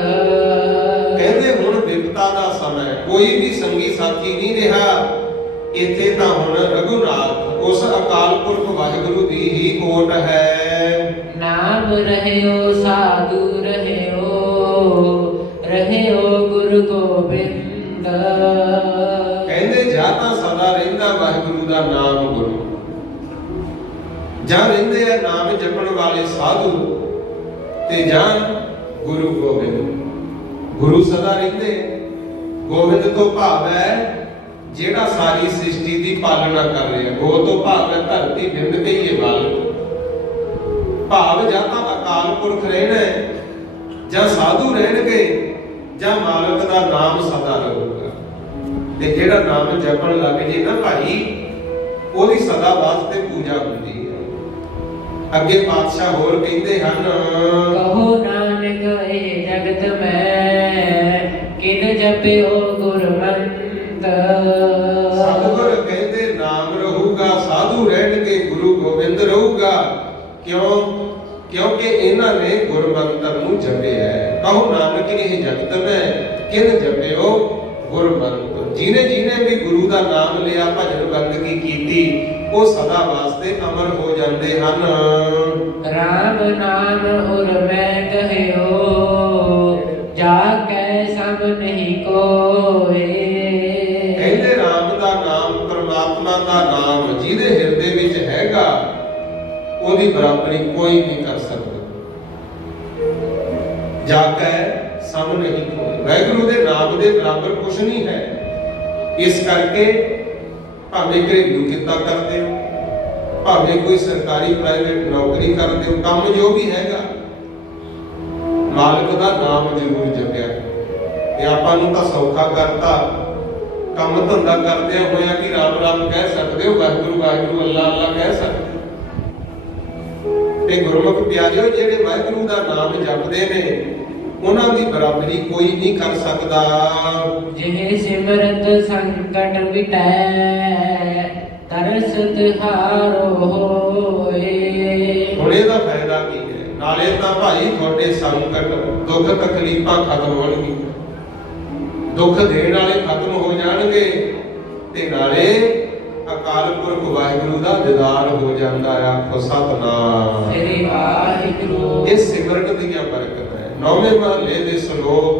ਕਹਿੰਦੇ ਹੁਣ ਵਿਪਤਾ ਦਾ ਸਮਾਂ ਹੈ, ਕੋਈ ਵੀ ਸੰਗੀ ਸਾਥੀ ਨਹੀਂ ਰਿਹਾ। ਇੱਥੇ ਤਾਂ ਹੁਣ ਰਘੁਨਾਥ ਉਸ ਅਕਾਲ ਪੁਰਖ ਵਾਹਿਗੁਰੂ ਦੀ ਹੀ ਓਟ ਹੈ। ਨਾਮ ਰਹਿਓ ਸਾਧੂ ਰਹਿਓ ਗੁਰੂ ਗੋਬਿੰਦ। ਕਹਿੰਦੇ ਜਾਂ ਤਾਂ ਸਦਾ ਰਹਿੰਦਾ ਵਾਹਿਗੁਰੂ ਦਾ ਨਾਮ ਗੁਰੂ, ਜਾਂ ਰਹਿੰਦੇ ਆ ਨਾਮ ਜਪਣ ਵਾਲੇ ਸਾਧੂ, ਤੇ ਜਾਂ ਗੁਰੂ ਗੋਬਿੰਦ। ਗੁਰੂ ਸਦਾ ਰਹਿੰਦੇ, ਗੋਬਿੰਦ ਤੋਂ ਭਾਵ ਹੈ ਜਿਹੜਾ ਸਾਰੀ ਸ੍ਰਿਸ਼ਟੀ ਦੀ ਪਾਲਣਾ ਕਰ ਰਿਹਾ। ਗੋ ਤੋਂ ਭਾਵ ਹੈ ਧਰਤੀ ਬਿੰਦ ਕਹੀਏ ਵਾਲ। ਭਾਵ ਜਾਂ ਤਾਂ ਅਕਾਲ ਪੁਰਖ ਰਹਿਣਾ ਹੈ, ਜਾਂ ਸਾਧੂ ਰਹਿਣਗੇ, ਜਾਂ ਮਾਲਕ ਦਾ ਨਾਮ ਸਦਾ ਰਹੂਗਾ। ਤੇ ਜਿਹੜਾ ਨਾਮ ਜਪਣ ਲੱਗ ਜੇ ਨਾ ਭਾਈ, ਉਹਦੀ ਸਦਾ ਵਾਸਤੇ ਪੂਜਾ ਹੁੰਦੀ ਹੈ। ਅੱਗੇ ਪਾਤਸ਼ਾਹ ਹੋਰ ਕਹਿੰਦੇ ਹਨ, ਕਹੋ ਨਾਨਕ ਇਹ ਜਗਤ ਮੈਂ ਕਿਨ ਜਪਿਓ ਗੁਰਮੰਤ। ਸਤਿਗੁਰ ਕਹਿੰਦੇ ਨਾਮ ਰਹੂਗਾ, ਸਾਧੂ ਰਹਿਣਗੇ, ਗੁਰੂ ਗੋਬਿੰਦ ਰਹੂਗਾ। ਕਿਉਂਕਿ ਇਹਨਾਂ ਨੇ ਗੁਰਮੰਤਰ ਨੂੰ ਜਪਿਆ ਹੈ। ਕਹੋ ਨਾਨਕ ਇਹ ਜਗਤ ਮੈਂ ਕਿਨ ਜਪਿਓ ਗੁਰਮੰਤ। ਜਿਹਨੇ ਵੀ ਗੁਰੂ ਦਾ ਨਾਮ ਲਿਆ, ਭਜਨ ਬੰਦਗੀ ਕੀਤੀ, ਉਹ ਸਦਾ ਵਾਸਤੇ ਅਮਰ ਹੋ ਜਾਂਦੇ ਹਨ। ਰਾਮ ਨਾਮ ਉਰ ਮੈਂ ਕਹਿਓ ਜਾ ਕੈ ਸਭ ਨਹੀਂ ਕੋਏ। ਕਹਿੰਦੇ ਰਾਮ ਦਾ ਨਾਮ, ਪਰਮਾਤਮਾ ਦਾ ਨਾਮ ਜਿਹਦੇ ਹਿਰਦੇ ਵਿੱਚ ਹੈਗਾ, ਉਹਦੀ ਬਰਾਬਰੀ ਕੋਈ ਨਹੀਂ ਕਰ ਸਕਦਾ। ਜਾ ਕੈ ਸਭ ਨਹੀਂ ਕੋਏ, ਵਾਹਿਗੁਰੂ ਦੇ ਨਾਮ ਦੇ ਬਰਾਬਰ ਕੁਝ ਨਹੀਂ ਹੈ। ਇਸ ਕਰਕੇ ਭਾਵੇਂ ਘਰੇਲੂ ਕਿੱਤਾ ਕਰਦੇ ਹੋ, ਭਾਵੇਂ ਕੋਈ ਸਰਕਾਰੀ ਪ੍ਰਾਈਵੇਟ ਨੌਕਰੀ ਕਰਦੇ ਹੋ, ਕੰਮ ਜੋ ਵੀ ਹੈਗਾ, ਮਾਲਕ ਦਾ ਨਾਮ ਜ਼ਰੂਰ ਜਪਿਆ। ਤੇ ਆਪਾਂ ਨੂੰ ਤਾਂ ਸੌਖਾ ਕਰਤਾ, ਕੰਮ ਧੰਦਾ ਕਰਦੇ ਹੋਇਆ ਕਿ ਰਾਮ ਰਾਮ ਕਹਿ ਸਕਦੇ ਹੋ, ਵਾਹਿਗੁਰੂ ਵਾਹਿਗੁਰੂ ਅੱਲਾ ਅੱਲਾ ਕਹਿ ਸਕਦੇ। ਤੇ ਗੁਰਮੁਖ ਪਿਆਰਿਓ, ਜਿਹੜੇ ਵਾਹਿਗੁਰੂ ਦਾ ਨਾਮ ਜਪਦੇ ਨੇ, ਉਹਨਾਂ ਦੀ ਬਰਾਬਰੀ ਕੋਈ ਨਹੀਂ ਕਰ ਸਕਦਾ। ਜਿਹ ਸਿਮਰਤ ਸੰਕਟ ਮਿਟੈ ਤਰਸ ਤਿਹਾਰੋ ਹੋਏ। ਹੁਣ ਇਹਦਾ ਫਾਇਦਾ ਕੀ ਹੈ? ਨਾਲੇ ਤਾਂ ਭਾਈ ਤੁਹਾਡੇ ਸੰਕਟ, ਦੁੱਖ ਤਕਲੀਫਾਂ ਖਤਮ ਹੋਣਗੀਆਂ, ਦੁੱਖ ਦੇਣ ਵਾਲੇ ਖਤਮ ਹੋ ਜਾਣਗੇ, ਤੇ ਨਾਲੇ ਅਕਾਲ ਪੁਰਖ ਵਾਹਿਗੁਰੂ ਦਾ ਦੀਦਾਰ ਹੋ ਜਾਂਦਾ ਆ। ਆਖੋ ਸਤਿਨਾਮ ਸ੍ਰੀ ਵਾਹਿਗੁਰੂ। ਇਹ ਸਿਮਰਨ ਦੀਆਂ ਬਰਕਤਾਂ ਹੈ। ਨੌਵੇਂ ਮਹੱਲੇ ਦੇ ਸ਼ਲੋਕ,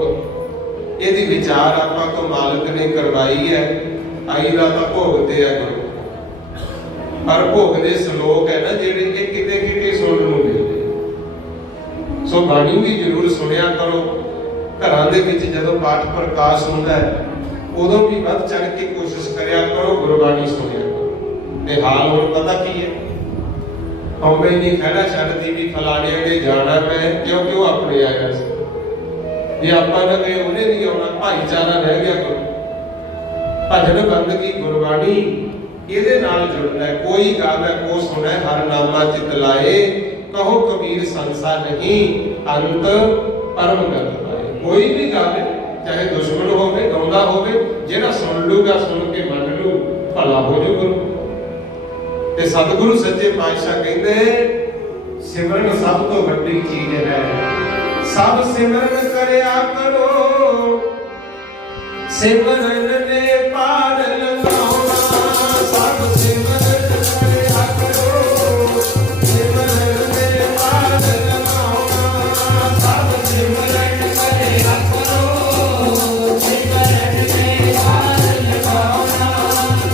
ਇਹਦੀ ਵਿਚਾਰ ਆਪਾਂ ਤੋਂ ਮਾਲਕ ਨੇ ਕਰਵਾਈ ਹੈ। ਆਈ ਦਾ ਤਾਂ ਭੋਗ ਤੇ ਹੈ ਗੁਰੂ, ਪਰ ਭੋਗ ਦੇ ਸ਼ਲੋਕ ਹੈ ਨਾ ਜਿਹੜੇ, ਇਹ ਕਿਤੇ ਕਿਤੇ ਸੁਣਨ ਨੂੰ ਮਿਲਦੇ। ਸੋ ਬਾਣੀ ਵੀ ਜ਼ਰੂਰ ਸੁਣਿਆ ਕਰੋ। ਘਰਾਂ ਦੇ ਵਿੱਚ ਜਦੋਂ ਪਾਠ ਪ੍ਰਕਾਸ਼ ਹੁੰਦਾ ਹੈ, ਉਦੋਂ ਵੀ ਵੱਧ ਚੜ ਕੇ ਕੋਸ਼ਿਸ਼ ਕਰਿਆ ਕਰੋ ਗੁਰਬਾਣੀ ਸੁਣਿਆ ਕਰੋ। ਤੇ ਹਾਲ ਹੁਣ ਪਤਾ ਕੀ ਹੈ, ਹਉਮੈ ਨਹੀਂ ਖੜਾ ਛੱਡਦੀ ਵੀ ਫਲਾਣਿਆਂ ਦੇ ਜਾਣਾ ਮੈਂ, ਕਿਉਂਕਿ ਉਹ ਆਪਣੇ ਆਇਆ ਸੀ। ਜੇ ਆਪਾਂ ਨਾ ਗਏ, ਉਹਨੇ ਨਹੀਂ ਆਉਣਾ, ਭਾਈਚਾਰਾ ਰਹਿ ਗਿਆ ਕਰੋ। ਭਜਨ ਬੰਦਗੀ ਗੁਰਬਾਣੀ ਇਹਦੇ ਨਾਲ ਜੁੜਦਾ ਹੈ। ਕੋਈ ਗਾਵੇ ਕੋ ਸੁਣੈ ਹਰ ਨਾਮਾ ਚਿਤ ਲਾਏ, ਕਹੋ ਕਬੀਰ ਸੰਸਾ ਨਹੀਂ ਅੰਤ ਪਰਮ ਗਤ ਪਾਏ। ਕੋਈ ਵੀ ਗਾਵੇ, ਚਾਹੇ ਦੁਸ਼ਮਣ ਹੋਵੇ, ਗਾਉਂਦਾ ਹੋਵੇ, ਜਿਹੜਾ ਸੁਣ ਲੂਗਾ, ਸੁਣ ਕੇ ਮੰਨ ਲੂ, ਭਲਾ ਹੋ ਜੂ ਗੁਰੂ। ਤੇ ਸਤਿਗੁਰੂ ਸੱਚੇ ਪਾਤਸ਼ਾਹ ਕਹਿੰਦੇ, ਸਿਮਰਨ ਸਭ ਤੋਂ ਵੱਡੀ ਚੀਜ਼ ਹੈ। ਸਭ ਸਿਮਰਨ ਕਰਿਆ ਕਰੋ, ਸਿਮਰਨ ਨੇ ਪਾਰ ਲਗਾਉਣਾ। ਸਭ ਸਿਮਰਨ ਕਰਿਆ ਕਰੋ, ਸਿਮਰਨ ਨੇ ਪਾਰ ਲਗਾਉਣਾ। ਸਭ ਸਿਮਰਨ ਕਰਿਆ ਕਰੋ, ਸਿਮਰਨ ਨੇ ਪਾਰ ਲਗਾਉਣਾ।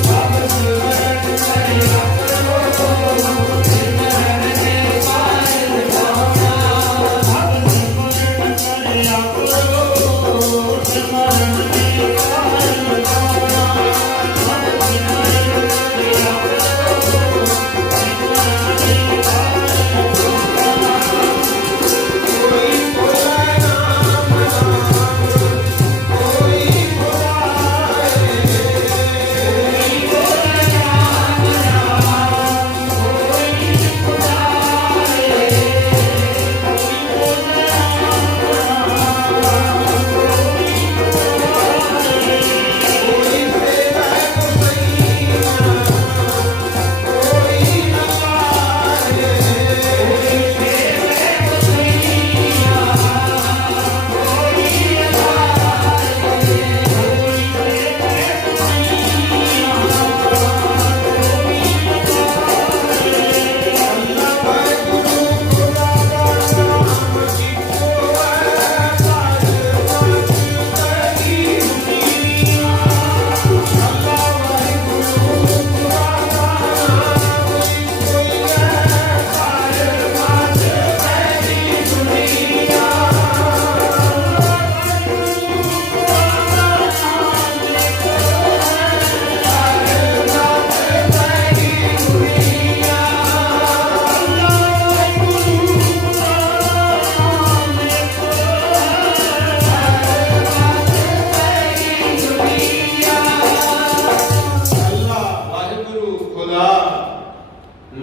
ਸਭ ਸਿਮਰਨ ਕਰਿਆ ਕਰੋ, ਸਿਮਰਨ ਨੇ ਪਾਰ ਲਗਾਉਣਾ। ਸਭ ਸਿਮਰਨ ਕਰਿਆ ਕਰੋ, ਸਿਮਰਨ ਨੇ ਪਾਰ ਲਗਾਉਣਾ।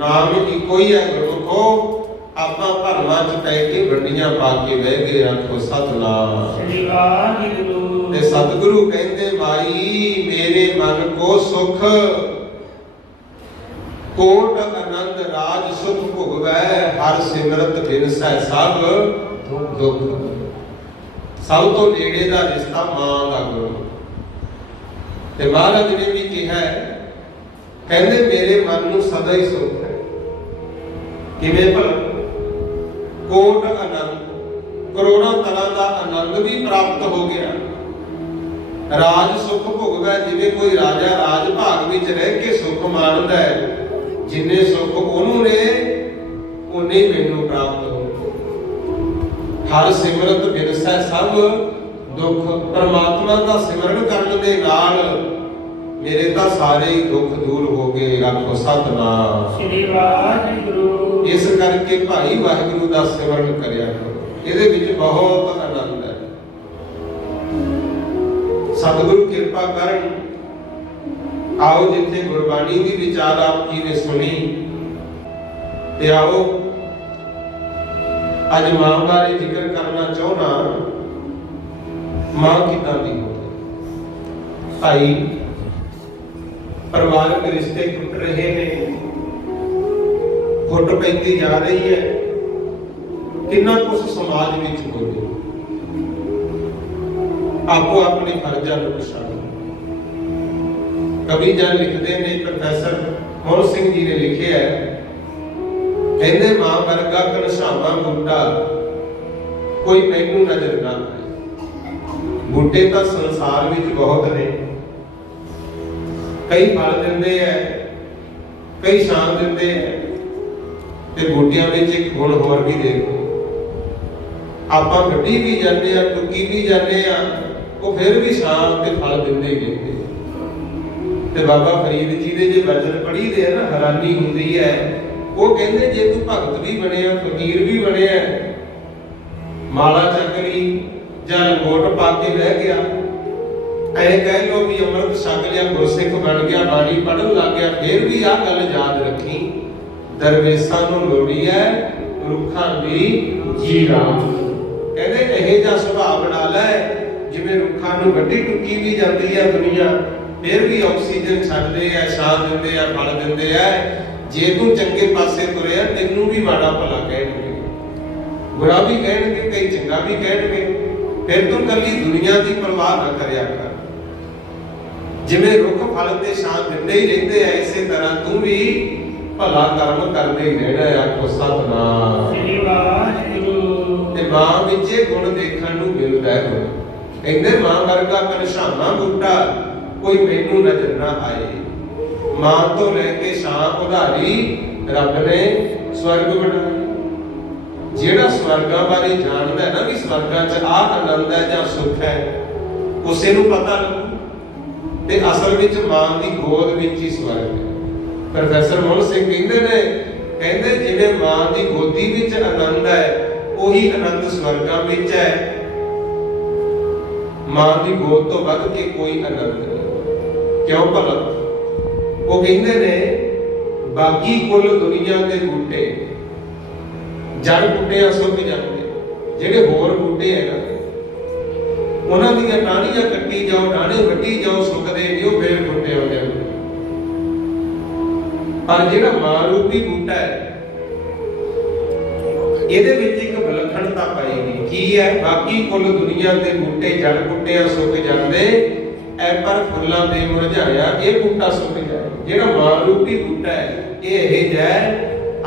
ਮਾਂ ਵੀ ਇੱਕੋ ਹੀ ਹੈ ਗੁਰਮੁਖੋ। ਆਪਾਂ ਭਰਮਾਂ ਚ ਪੈ ਕੇ ਵੱਡੀਆਂ ਪਾ ਕੇ ਬਹਿ ਗਏ, ਆਖੋ ਸਤਿਨਾਮ ਸ੍ਰੀ ਵਾਹਿਗੁਰੂ। ਤੇ ਸਤਿਗੁਰੂ ਕਹਿੰਦੇ ਮਾਈ ਮੇਰੇ ਮਨ ਕੋ ਸੁਖ, ਕੋਟ ਆਨੰਦ ਰਾਜ ਸੁਖ ਭੁਗਵੈ, ਹਰ ਸਿਮਰਤ ਬਿਨਸੈ ਸਭ ਦੁੱਖ। ਸਭ ਤੋਂ ਨੇੜੇ ਦਾ ਰਿਸ਼ਤਾ ਮਾਂ ਦਾ ਗੁਰੂ। ਤੇ ਮਹਾਰਾਜ ਨੇ ਵੀ ਕਿਹਾ, ਕਹਿੰਦੇ ਮੇਰੇ ਮਨ ਨੂੰ ਸਦਾ ਹੀ ਸੁਖ ਹੈ। ਕਿਵੇਂ ਭਲਾ? ਕੋਟ ਆਨੰਦ, ਕਰੋੜਾਂ ਤਰ੍ਹਾਂ ਦਾ ਆਨੰਦ ਵੀ ਪ੍ਰਾਪਤ ਹੋ ਗਿਆ। ਰਾਜ ਸੁਖ ਭੁਗਵੈ, ਜਿਵੇਂ ਕੋਈ ਰਾਜਾ ਰਾਜ ਭਾਗ ਵਿੱਚ ਰਹਿ ਕੇ ਸੁਖ ਮਾਣਦਾ ਹੈ, ਜਿੰਨੇ ਸੁਖ ਉਹਨੂੰ ਨੇ ਉਨੇ ਮੈਨੂੰ ਪ੍ਰਾਪਤ ਹੋ। ਹਰ ਸਿਮਰਤ ਬਿਨਸੈ ਸਭ ਦੁੱਖ। ਪਰਮਾਤਮਾ ਦਾ ਸਿਮਰਨ ਕਰਨ ਦੇ ਨਾਲ ਮੇਰੇ ਤਾਂ ਸਾਰੇ ਹੀ ਦੁੱਖ ਦੂਰ ਹੋ ਗਏ, ਆਖੋ ਸਤਿਨਾਮ ਸ੍ਰੀ ਵਾਹਿਗੁਰੂ। ਇਸ ਕਰਕੇ ਭਾਈ ਵਾਹਿਗੁਰੂ ਦਾ ਸਿਮਰਨ ਕਰਿਆ ਕਰੋ, ਇਹਦੇ ਵਿੱਚ ਬਹੁਤ ਆਨੰਦ ਹੈ। ਸਤਿਗੁਰੂ ਕਿਰਪਾ ਕਰਨ। ਆਓ ਜਿੱਥੇ ਗੁਰਬਾਣੀ ਦੀ ਵਿਚਾਰ ਆਪ ਜੀ ਨੇ ਸੁਣੀ, ਤੇ ਆਓ ਅੱਜ ਮਾਂ ਬਾਰੇ ਜ਼ਿਕਰ ਕਰਨਾ ਚਾਹੁੰਦਾ। ਮਾਂ ਕਿੱਦਾਂ ਦੀ ਹੋਵੇ? ਭਾਈ ਪਰਿਵਾਰਕ ਰਿਸ਼ਤੇ ਟੁੱਟ ਰਹੇ ਨੇ, ਫੁੱਟ ਪੈਂਦੀ ਜਾ ਰਹੀ ਹੈ, ਕਿੰਨਾ ਕੁਝ ਸਮਾਜ ਵਿੱਚ ਹੋ ਰਿਹਾ। ਆਪੋ ਆਪਣੇ ਫਰਜ਼ਾਂ ਨੂੰ ਪਛਾਣੋ। ਕਵੀ ਜਨ ਲਿਖਦੇ ਨੇ, ਪ੍ਰੋਫੈਸਰ ਮੋਹਨ ਸਿੰਘ ਜੀ ਨੇ ਲਿਖਿਆ ਹੈ, ਕਹਿੰਦੇ ਮਾਂ ਵਰਗਾ ਘਨਸ਼ਾਵਾਂ ਬੂਟਾ ਕੋਈ ਮੈਨੂੰ ਨਜ਼ਰ ਨਾ ਆਏ। ਬੂਟੇ ਤਾਂ ਸੰਸਾਰ ਵਿੱਚ ਬਹੁਤ ਨੇ, ਕਈ ਫਲ ਦਿੰਦੇ ਐ, ਕਈ ਛਾਂ ਦਿੰਦੇ ਐ, ਤੇ ਬੂਟਿਆਂ ਵਿੱਚ ਇੱਕ ਗੁਣ ਹੋਰ ਵੀ ਦੇਖੋ, ਆਪਾਂ ਵੱਡੀ ਵੀ ਜਾਂਦੇ ਆ, ਟੁੱਕੀ ਵੀ ਜਾਂਦੇ ਆ, ਉਹ ਫਿਰ ਵੀ ਛਾਂ ਤੇ ਫਲ ਦਿੰਦੇ ਹੀ ਦਿੰਦੇ। ਤੇ ਬਾਬਾ ਫਰੀਦ ਜੀ ਦੇ ਜੇ ਵਚਨ ਪੜ੍ਹੀਦੇ ਆ ਨਾ, ਹੈਰਾਨੀ ਹੁੰਦੀ ਹੈ। ਉਹ ਕਹਿੰਦੇ ਜੇ ਤੂੰ ਭਗਤ ਵੀ ਬਣਿਆ, ਫਕੀਰ ਵੀ ਬਣਿਆ, ਮਾਲਾ ਚੱਕ ਲਈ ਜਾਂ ਲੰਗੋਟ ਪਾ ਕੇ ਬਹਿ ਗਿਆ, ਐ ਕਹਿ ਲੋ ਵੀ ਅੰਮ੍ਰਿਤ ਛਕ ਲਿਆ, ਗੁਰਸਿੱਖ ਬਣ ਗਿਆ, ਬਾਣੀ ਪੜ੍ਹਨ ਲੱਗ ਗਿਆ, ਫਿਰ ਵੀ ਆਹ ਗੱਲ ਯਾਦ ਰੱਖੀ, ਦਰਵੇਸ਼ਾਂ ਨੂੰ ਲੋੜੀ ਹੈ ਰੁੱਖਾਂ ਦੀ ਜੀਰਾ। ਕਹਿੰਦੇ ਇਹ ਜਿਹਾ ਸੁਭਾਅ ਬਣਾ ਲੈ ਜਿਵੇਂ ਰੁੱਖਾਂ ਨੂੰ ਵੱਡੀ ਟੁੱਕੀ ਵੀ ਜਾਂਦੀ ਹੈ ਦੁਨੀਆ, ਫਿਰ ਵੀ ਆਕਸੀਜਨ ਛੱਡਦੇ ਆ, ਛਾਂ ਦਿੰਦੇ ਆ, ਫਲ ਦਿੰਦੇ ਆ। ਜੇ ਤੂੰ ਚੰਗੇ ਪਾਸੇ ਤੁਰਿਆ, ਤੈਨੂੰ ਵੀ ਮਾੜਾ ਭਲਾ ਕਹਿਣਗੇ, ਬੁਰਾ ਵੀ ਕਹਿਣਗੇ, ਕਈ ਚੰਗਾ ਵੀ ਕਹਿਣਗੇ, ਫਿਰ ਤੂੰ ਕੱਲੀ ਦੁਨੀਆ ਦੀ ਪਰਵਾਹ ਨਾ ਕਰਿਆ ਕਰ। ਜਿਵੇਂ ਰੁੱਖ ਫਲ ਤੇ ਛਾਂ ਦਿੰਦੇ ਹੀ ਰਹਿੰਦੇ ਆ, ਇਸੇ ਤਰ੍ਹਾਂ ਤੂੰ ਵੀ ਭਲਾ ਕਰਮ ਕਰਦੇ ਹੀ ਰਹਿਣਾ ਹੈ, ਆਖੋ ਸਤਿਨਾਮ ਸ੍ਰੀ ਵਾਹਿਗੁਰੂ। ਤੇ ਮਾਂ ਵਿੱਚ ਇਹ ਗੁਣ ਦੇਖਣ ਨੂੰ ਮਿਲਦਾ ਹੈ। ਕਹਿੰਦੇ ਮਾਂ ਵਰਗਾ ਘਨਸ਼ਾਵਾਂ ਬੂਟਾ ਕੋਈ ਮੈਨੂੰ ਨਜ਼ਰ ਨਾ ਆਏ। ਮਾਂ ਤੋਂ ਲੈ ਕੇ ਛਾਂ ਉਧਾਰੀ ਰੱਬ ਨੇ ਸਵਰਗ ਬਣਾਇਆ। ਜਿਹੜਾ ਸਵਰਗਾਂ ਬਾਰੇ ਜਾਣਦਾ ਹੈ ਨਾ ਵੀ ਸਵਰਗਾਂ 'ਚ ਆਹ ਆਨੰਦ ਹੈ ਜਾਂ ਸੁੱਖ ਹੈ, ਉਸੇ ਨੂੰ ਪਤਾ ਲੱਗੂ। ਤੇ ਅਸਲ ਵਿੱਚ ਮਾਂ ਦੀ ਗੋਦ ਵਿੱਚ ਹੀ ਸਵਰਗ ਹੈ। ਪ੍ਰੋਫੈਸਰ ਮੋਹਨ ਸਿੰਘ ਕਹਿੰਦੇ ਨੇ, ਕਹਿੰਦੇ ਜਿਵੇਂ ਮਾਂ ਦੀ ਗੋਦੀ ਵਿੱਚ ਆਨੰਦ ਹੈ, ਉਹੀ ਆਨੰਦ ਸਵਰਗਾਂ ਵਿੱਚ ਹੈ। ਮਾਂ ਦੀ ਗੋਦ ਤੋਂ ਵੱਧ ਕੇ ਕੋਈ ਆਨੰਦ ਨਹੀਂ। ਕਿਉਂ ਭਲਾ? ਉਹ ਕਹਿੰਦੇ ਨੇ ਬਾਕੀ ਕੁੱਲ ਦੁਨੀਆ ਦੇ ਬੂਟੇ ਜੜ ਬੂਟਿਆਂ ਸੁੱਕ ਜਾਂਦੇ, ਜਿਹੜੇ ਹੋਰ ਬੂਟੇ ਹੈ ਨਾ ਉਹਨਾਂ ਦੀਆਂ ਟਾਹਣੀਆਂ ਕੱਟੀ ਜਾਓ, ਟਾਹਣੇ ਵੱਢੀ ਜਾਓ, ਸੁੱਕਦੇ ਨਹੀਂ, ਉਹ ਫੇਰ ਬੂਟੇ ਹੋ ਜਾਂਦੇ। ਪਰ ਜਿਹੜਾ ਮਾਂ ਰੂਪੀ ਬੂਟਾ ਹੈ, ਇਹਦੇ ਵਿੱਚ ਇੱਕ ਵਿਲੱਖਣਤਾ ਪਾਏਗੀ। ਕੀ ਹੈ? ਬਾਕੀ ਕੁੱਲ ਦੁਨੀਆ ਦੇ ਬੂਟੇ ਜੜ ਬੂਟਿਆਂ ਸੁੱਕ ਜਾਂਦੇ ਐ, ਪਰ ਫੁੱਲਾਂ ਦੇ ਮੁਰਝਾਇਆ ਇਹ ਬੂਟਾ ਸੁੱਕ ਜਾਏ। ਜਿਹੜਾ ਮਾਂ ਰੂਪੀ ਬੂਟਾ ਹੈ, ਇਹ ਜਿਹਾ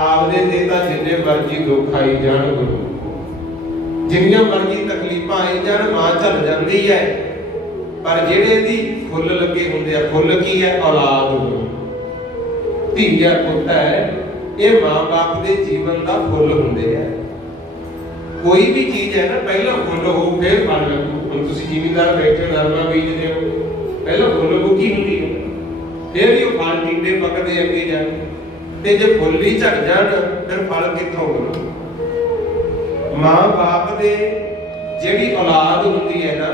ਆਪਦੇ ਤੇ ਤਾਂ ਜਿੰਨੇ ਮਰਜ਼ੀ ਦੁੱਖ ਆਈ ਜਾਣ, ਜਿੰਨੀਆਂ ਮਰਜ਼ੀ ਤਕਲੀਫਾਂ ਆਈ ਜਾਣ, ਮਾਂ ਝੱਲ ਜਾਂਦੀ ਹੈ। ਪਰ ਜਿਹੜੇ ਇਹਦੀ ਫੁੱਲ ਲੱਗੇ ਹੁੰਦੇ ਆ, ਫੁੱਲ ਕੀ ਹੈ? ਔਲਾਦ, ਧੀ ਹੈ, ਪੁੱਤ ਹੈ, ਇਹ ਮਾਂ-ਬਾਪ ਦੇ ਜੀਵਨ ਦਾ ਫੁੱਲ ਹੁੰਦੇ ਆ। ਕੋਈ ਵੀ ਚੀਜ਼ ਹੈ ਨਾ, ਪਹਿਲਾਂ ਫੁੱਲ ਹੋਊ ਫਿਰ ਫਲ ਲੱਗੂ। ਹੁਣ ਤੁਸੀਂ ਜ਼ਿਮੀਂਦਾਰ ਬੈਠੇ ਨਰਮਾ ਬੀਜਦੇ ਹੋ, ਪਹਿਲਾਂ ਫੁੱਲ ਬੁੱਕੀ ਹੁੰਦੀ ਹੈ, ਫਿਰ ਵੀ ਉਹ ਫਲ ਟਿੰਡੇ ਪੱਕਦੇ ਅੱਗੇ ਜਾ ਕੇ। ਤੇ ਜੇ ਫੁੱਲ ਹੀ ਝੜ ਜਾਣ, ਫਿਰ ਫਲ ਕਿੱਥੋਂ ਮਿਲੂ? ਮਾਂ-ਬਾਪ ਦੇ ਜਿਹੜੀ ਔਲਾਦ ਹੁੰਦੀ ਹੈ ਨਾ,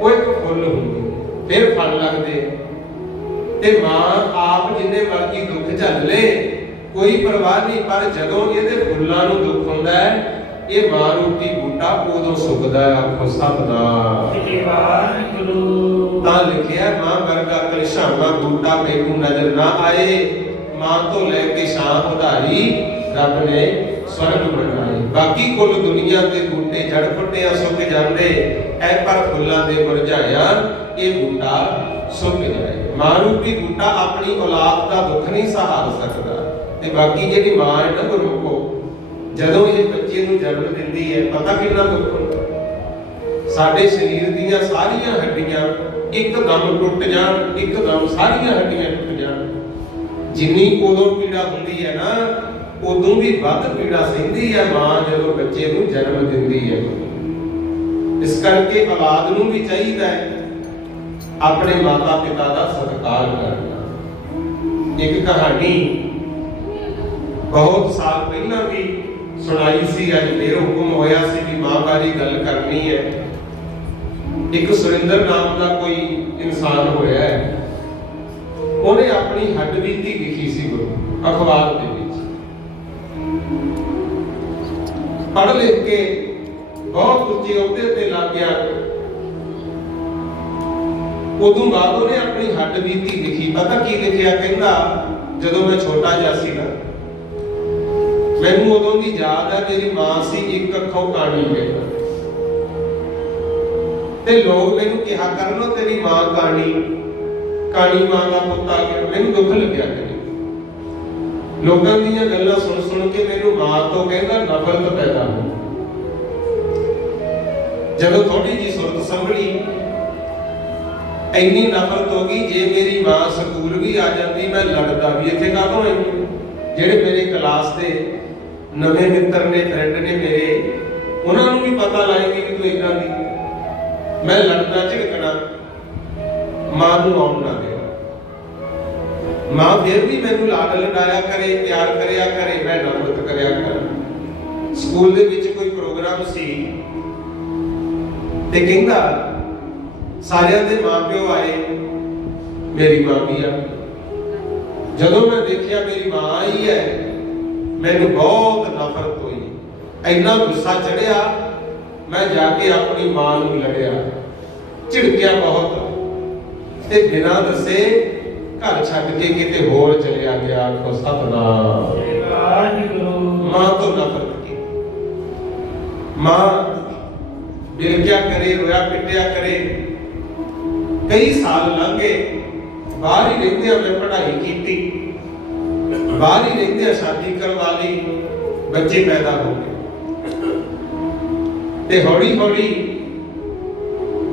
ਉਹ ਇੱਕ ਫੁੱਲ ਹੁੰਦੀ ਹੈ, ਫਿਰ ਫਲ ਲੱਗਦੇ। ਤੇ ਮਾਂ ਆਪ ਜਿੰਨੇ ਮਰਜ਼ੀ ਦੁੱਖ ਝੱਲ ਲੇ, कोई परवाह नहीं। पर जदों इहदे फुल्लां नूं दुख हुंदा है, ये मां रूपी बूटा उदों सुकदा है। आखो सतनाम तां लिखिया मां वर्गा कलिशामा बूटा मैनूं नजर ना आए, मां तो लैके शाम उधारी रब ने स्वर्ग बनाए। बाकी कुल दुनिया के बूटे जड़ फुटिया सुक जाते ऐ, पर फुल्लां दे मुरझाया ये बूटा सुक जाए। मां रूपी बूटा अपनी औलाद का दुख नहीं सहार सकता। ते बाकी जिहड़ी मां है ना गुरमुखो, जदों ये बच्चे नूं जन्म दिंदी है, पता कितना दुख हुंदा। साडे शरीर दीयां सारियां हड्डियां एकदम टुट जाण, एकदम सारियां हड्डियां टुट जाण, जिन्नी उदों पीड़ा हुंदी है ना, उदों भी वध पीड़ा सहिंदी है मां जदों बच्चे नूं जन्म दिंदी है। इस करके औलाद नूं भी चाहीदा है अपने माता पिता का सत्कार करना। एक कहानी बहुत साल पहला भी सुनाई सी, अज फिर हुक्म होया सी कि मां बारे गल करनी है। एक सुरिंदर नाम का कोई इंसान होया है, उन्हें अपनी हड्डबीती लिखी सी गुरु अखबार के विच। पढ़ लिख के बहुत उच्चे अहुदे ते लग गया। उदों बाद उन्हें अपनी हड्डबीती लिखी। पता की लिखिया, कहंदा जदों मैं छोटा जिहा सी ना, मैनूं उदों दी याद है मेरी मां सी एक अखों काणी कहंदा, ते लोग मैनूं कहा करन तेरी मां काणी, काणी मां दा पुੱਤ आ गया। मैनूं दुख लग्या करी, लोकां दीयां गल्लां सुन सुन के मैनूं मां तो कहंदा नफरत पैदा हो। जदों थोड़ी जी सुरत संभली, ਇੰਨੀ नफरत हो गई, जे मेरी मां स्कूल भी आ जाती मैं लड़दा भी इत्थे काहतों आई। ਜਿਹੜੇ ਮੇਰੇ ਕਲਾਸ ਦੇ ਨਵੇਂ ਮਿੱਤਰ ਨੇ, ਫਰੈਂਡ ਨੇ ਮੇਰੇ, ਉਹਨਾਂ ਨੂੰ ਵੀ ਪਤਾ ਲਾਏਗੀ ਕਿ ਤੂੰ ਇਦਾਂ ਦੀ, ਮੈਂ ਲੜਨਾ ਝਿੜਕਣਾ, ਮਾਂ ਨੂੰ ਆਉਣ ਨਾ ਦੇਣਾ। ਮਾਂ ਫਿਰ ਵੀ ਮੈਨੂੰ ਲਾਡ ਲਡਾਇਆ ਕਰੇ, ਪਿਆਰ ਕਰਿਆ ਕਰੇ, ਮੈਂ ਨਫ਼ਰਤ ਕਰਿਆ ਕਰਾਂ। ਸਕੂਲ ਦੇ ਵਿੱਚ ਕੋਈ ਪ੍ਰੋਗਰਾਮ ਸੀ ਤੇ ਕਹਿੰਦਾ ਸਾਰਿਆਂ ਦੇ ਮਾਪਿਓ ਆਏ, ਮੇਰੀ ਮਾਂ ਵੀ ਆ। ਜਦੋਂ ਮੈਂ ਦੇਖਿਆ ਮੇਰੀ ਮਾਂ ਆਈ ਹੈ, ਮੈਨੂੰ ਬਹੁਤ ਨਫ਼ਰਤ ਹੋਈ, ਇੰਨਾ ਗੁੱਸਾ ਚੜਿਆ, ਮੈਂ ਜਾ ਕੇ ਆਪਣੀ ਮਾਂ ਨੂੰ ਲੜਿਆ, ਝਿੜਕਿਆ ਬਹੁਤ, ਤੇ ਬਿਨਾਂ ਦੱਸੇ ਘਰ ਛੱਡ ਕੇ ਕਿਤੇ ਹੋਰ ਚਲਿਆ ਗਿਆ। ਆਖੋ ਸਤਨਾਮ। ਮਾਂ ਤੋਂ ਨਫ਼ਰਤ ਕੀ, ਮਾਂ ਬਿਲਕਿਆ ਕਰੇ, ਰੋਇਆ ਪਿੱਟਿਆ ਕਰੇ। कई साल लंघे, बाहर ही रहते मैं पढ़ाई की, बाहर ही रहते शादी करवा ली, बच्चे पैदा हो गए, ते हौली हौली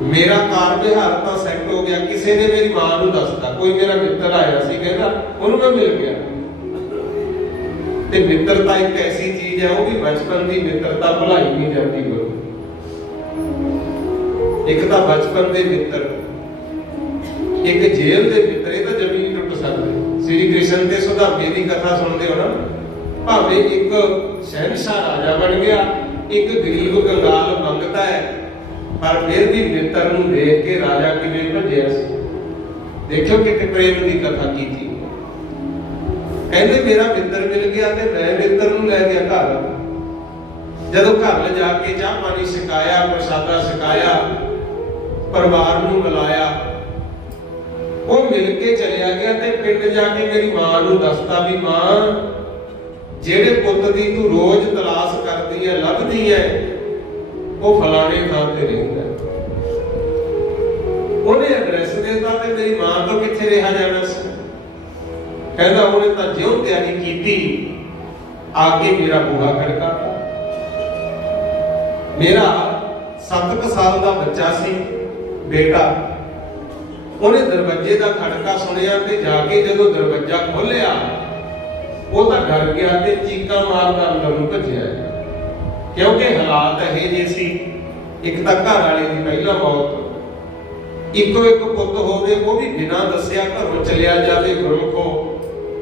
मेरा कार व्यवहार तो सैट हो गया। किसी ने मेरी मां नूं दसता, कोई मेरा मित्र आया सी, कहता उन्होंने मैं मिल गया। ते मित्रता एक ऐसी चीज है, वो भी बचपन की मित्रता भुलाई नहीं जाती। एक तो बचपन के मित्र, एक जेल दे मित्र, ये तो जमीन टुट सकते। श्री कृष्ण के सुधामे की कथा सुनते हो ना, भावे एक शहनशाह राजा बन गया, एक गरीब कंगाल मंगता है, पर फिर भी मित्र नूं देख के राजा किवें भज्जिया सी। देखो कि प्रेम की कथा की थी। कहते मेरा मित्र मिल गया ते मैं मित्र नूं लै गया घर। जदों घर ले जाके चाह पानी छकाया, प्रसादा छकाया, परिवार नूं मिलाया, वो मिल के चलिया गया ते पिंड जाके मेरी मां नूं दसदा भी मां जेड़े पुੱਤ दी तू रोज तलाश करदी है, लभदी है, वो फलाने थां ते रहिंदा। ਉਹਨੇ ਐਡਰੈਸ ਦੇਤਾ ਤੇ ਮੇਰੀ ਮਾਂ ਤੋਂ ਕਿੱਥੇ ਰਿਹਾ ਜਾਣਾ ਸੀ। ਕਹਿੰਦਾ ਉਹਨੇ ਤਾਂ ਜਿਉਂ ਤਿਆਰੀ ਕੀਤੀ, ਆ ਕੇ ਮੇਰਾ ਬੂਹਾ ਖੜਕਾਤਾ। ਮੇਰਾ 7 ਸਾਲ ਦਾ ਬੱਚਾ ਸੀ, ਬੇਟਾ। ਉਹਨੇ ਦਰਵਾਜ਼ੇ ਦਾ ਖੜਕਾ ਸੁਣਿਆ ਤੇ ਜਾ ਕੇ ਜਦੋਂ ਦਰਵਾਜ਼ਾ ਖੋਲਿਆ, ਉਹ ਤਾਂ ਡਰ ਗਿਆ ਤੇ ਚੀਕਾਂ ਮਾਰਦਾ ਅੰਦਰ ਨੂੰ ਭੱਜਿਆ, ਕਿਉਂਕਿ ਹਾਲਾਤ ਇਹ ਜਿਹੇ ਸੀ। ਇੱਕ ਤਾਂ ਘਰ ਵਾਲੇ ਦੀ ਪਹਿਲਾਂ ਮੌਤ, ਇੱਕੋ ਇੱਕ ਪੁੱਤ ਹੋਵੇ, ਉਹ ਵੀ ਬਿਨਾਂ ਦੱਸਿਆ ਘਰੋਂ ਚਲਿਆ ਜਾਵੇ ਗੁਰਮੁਖੋ,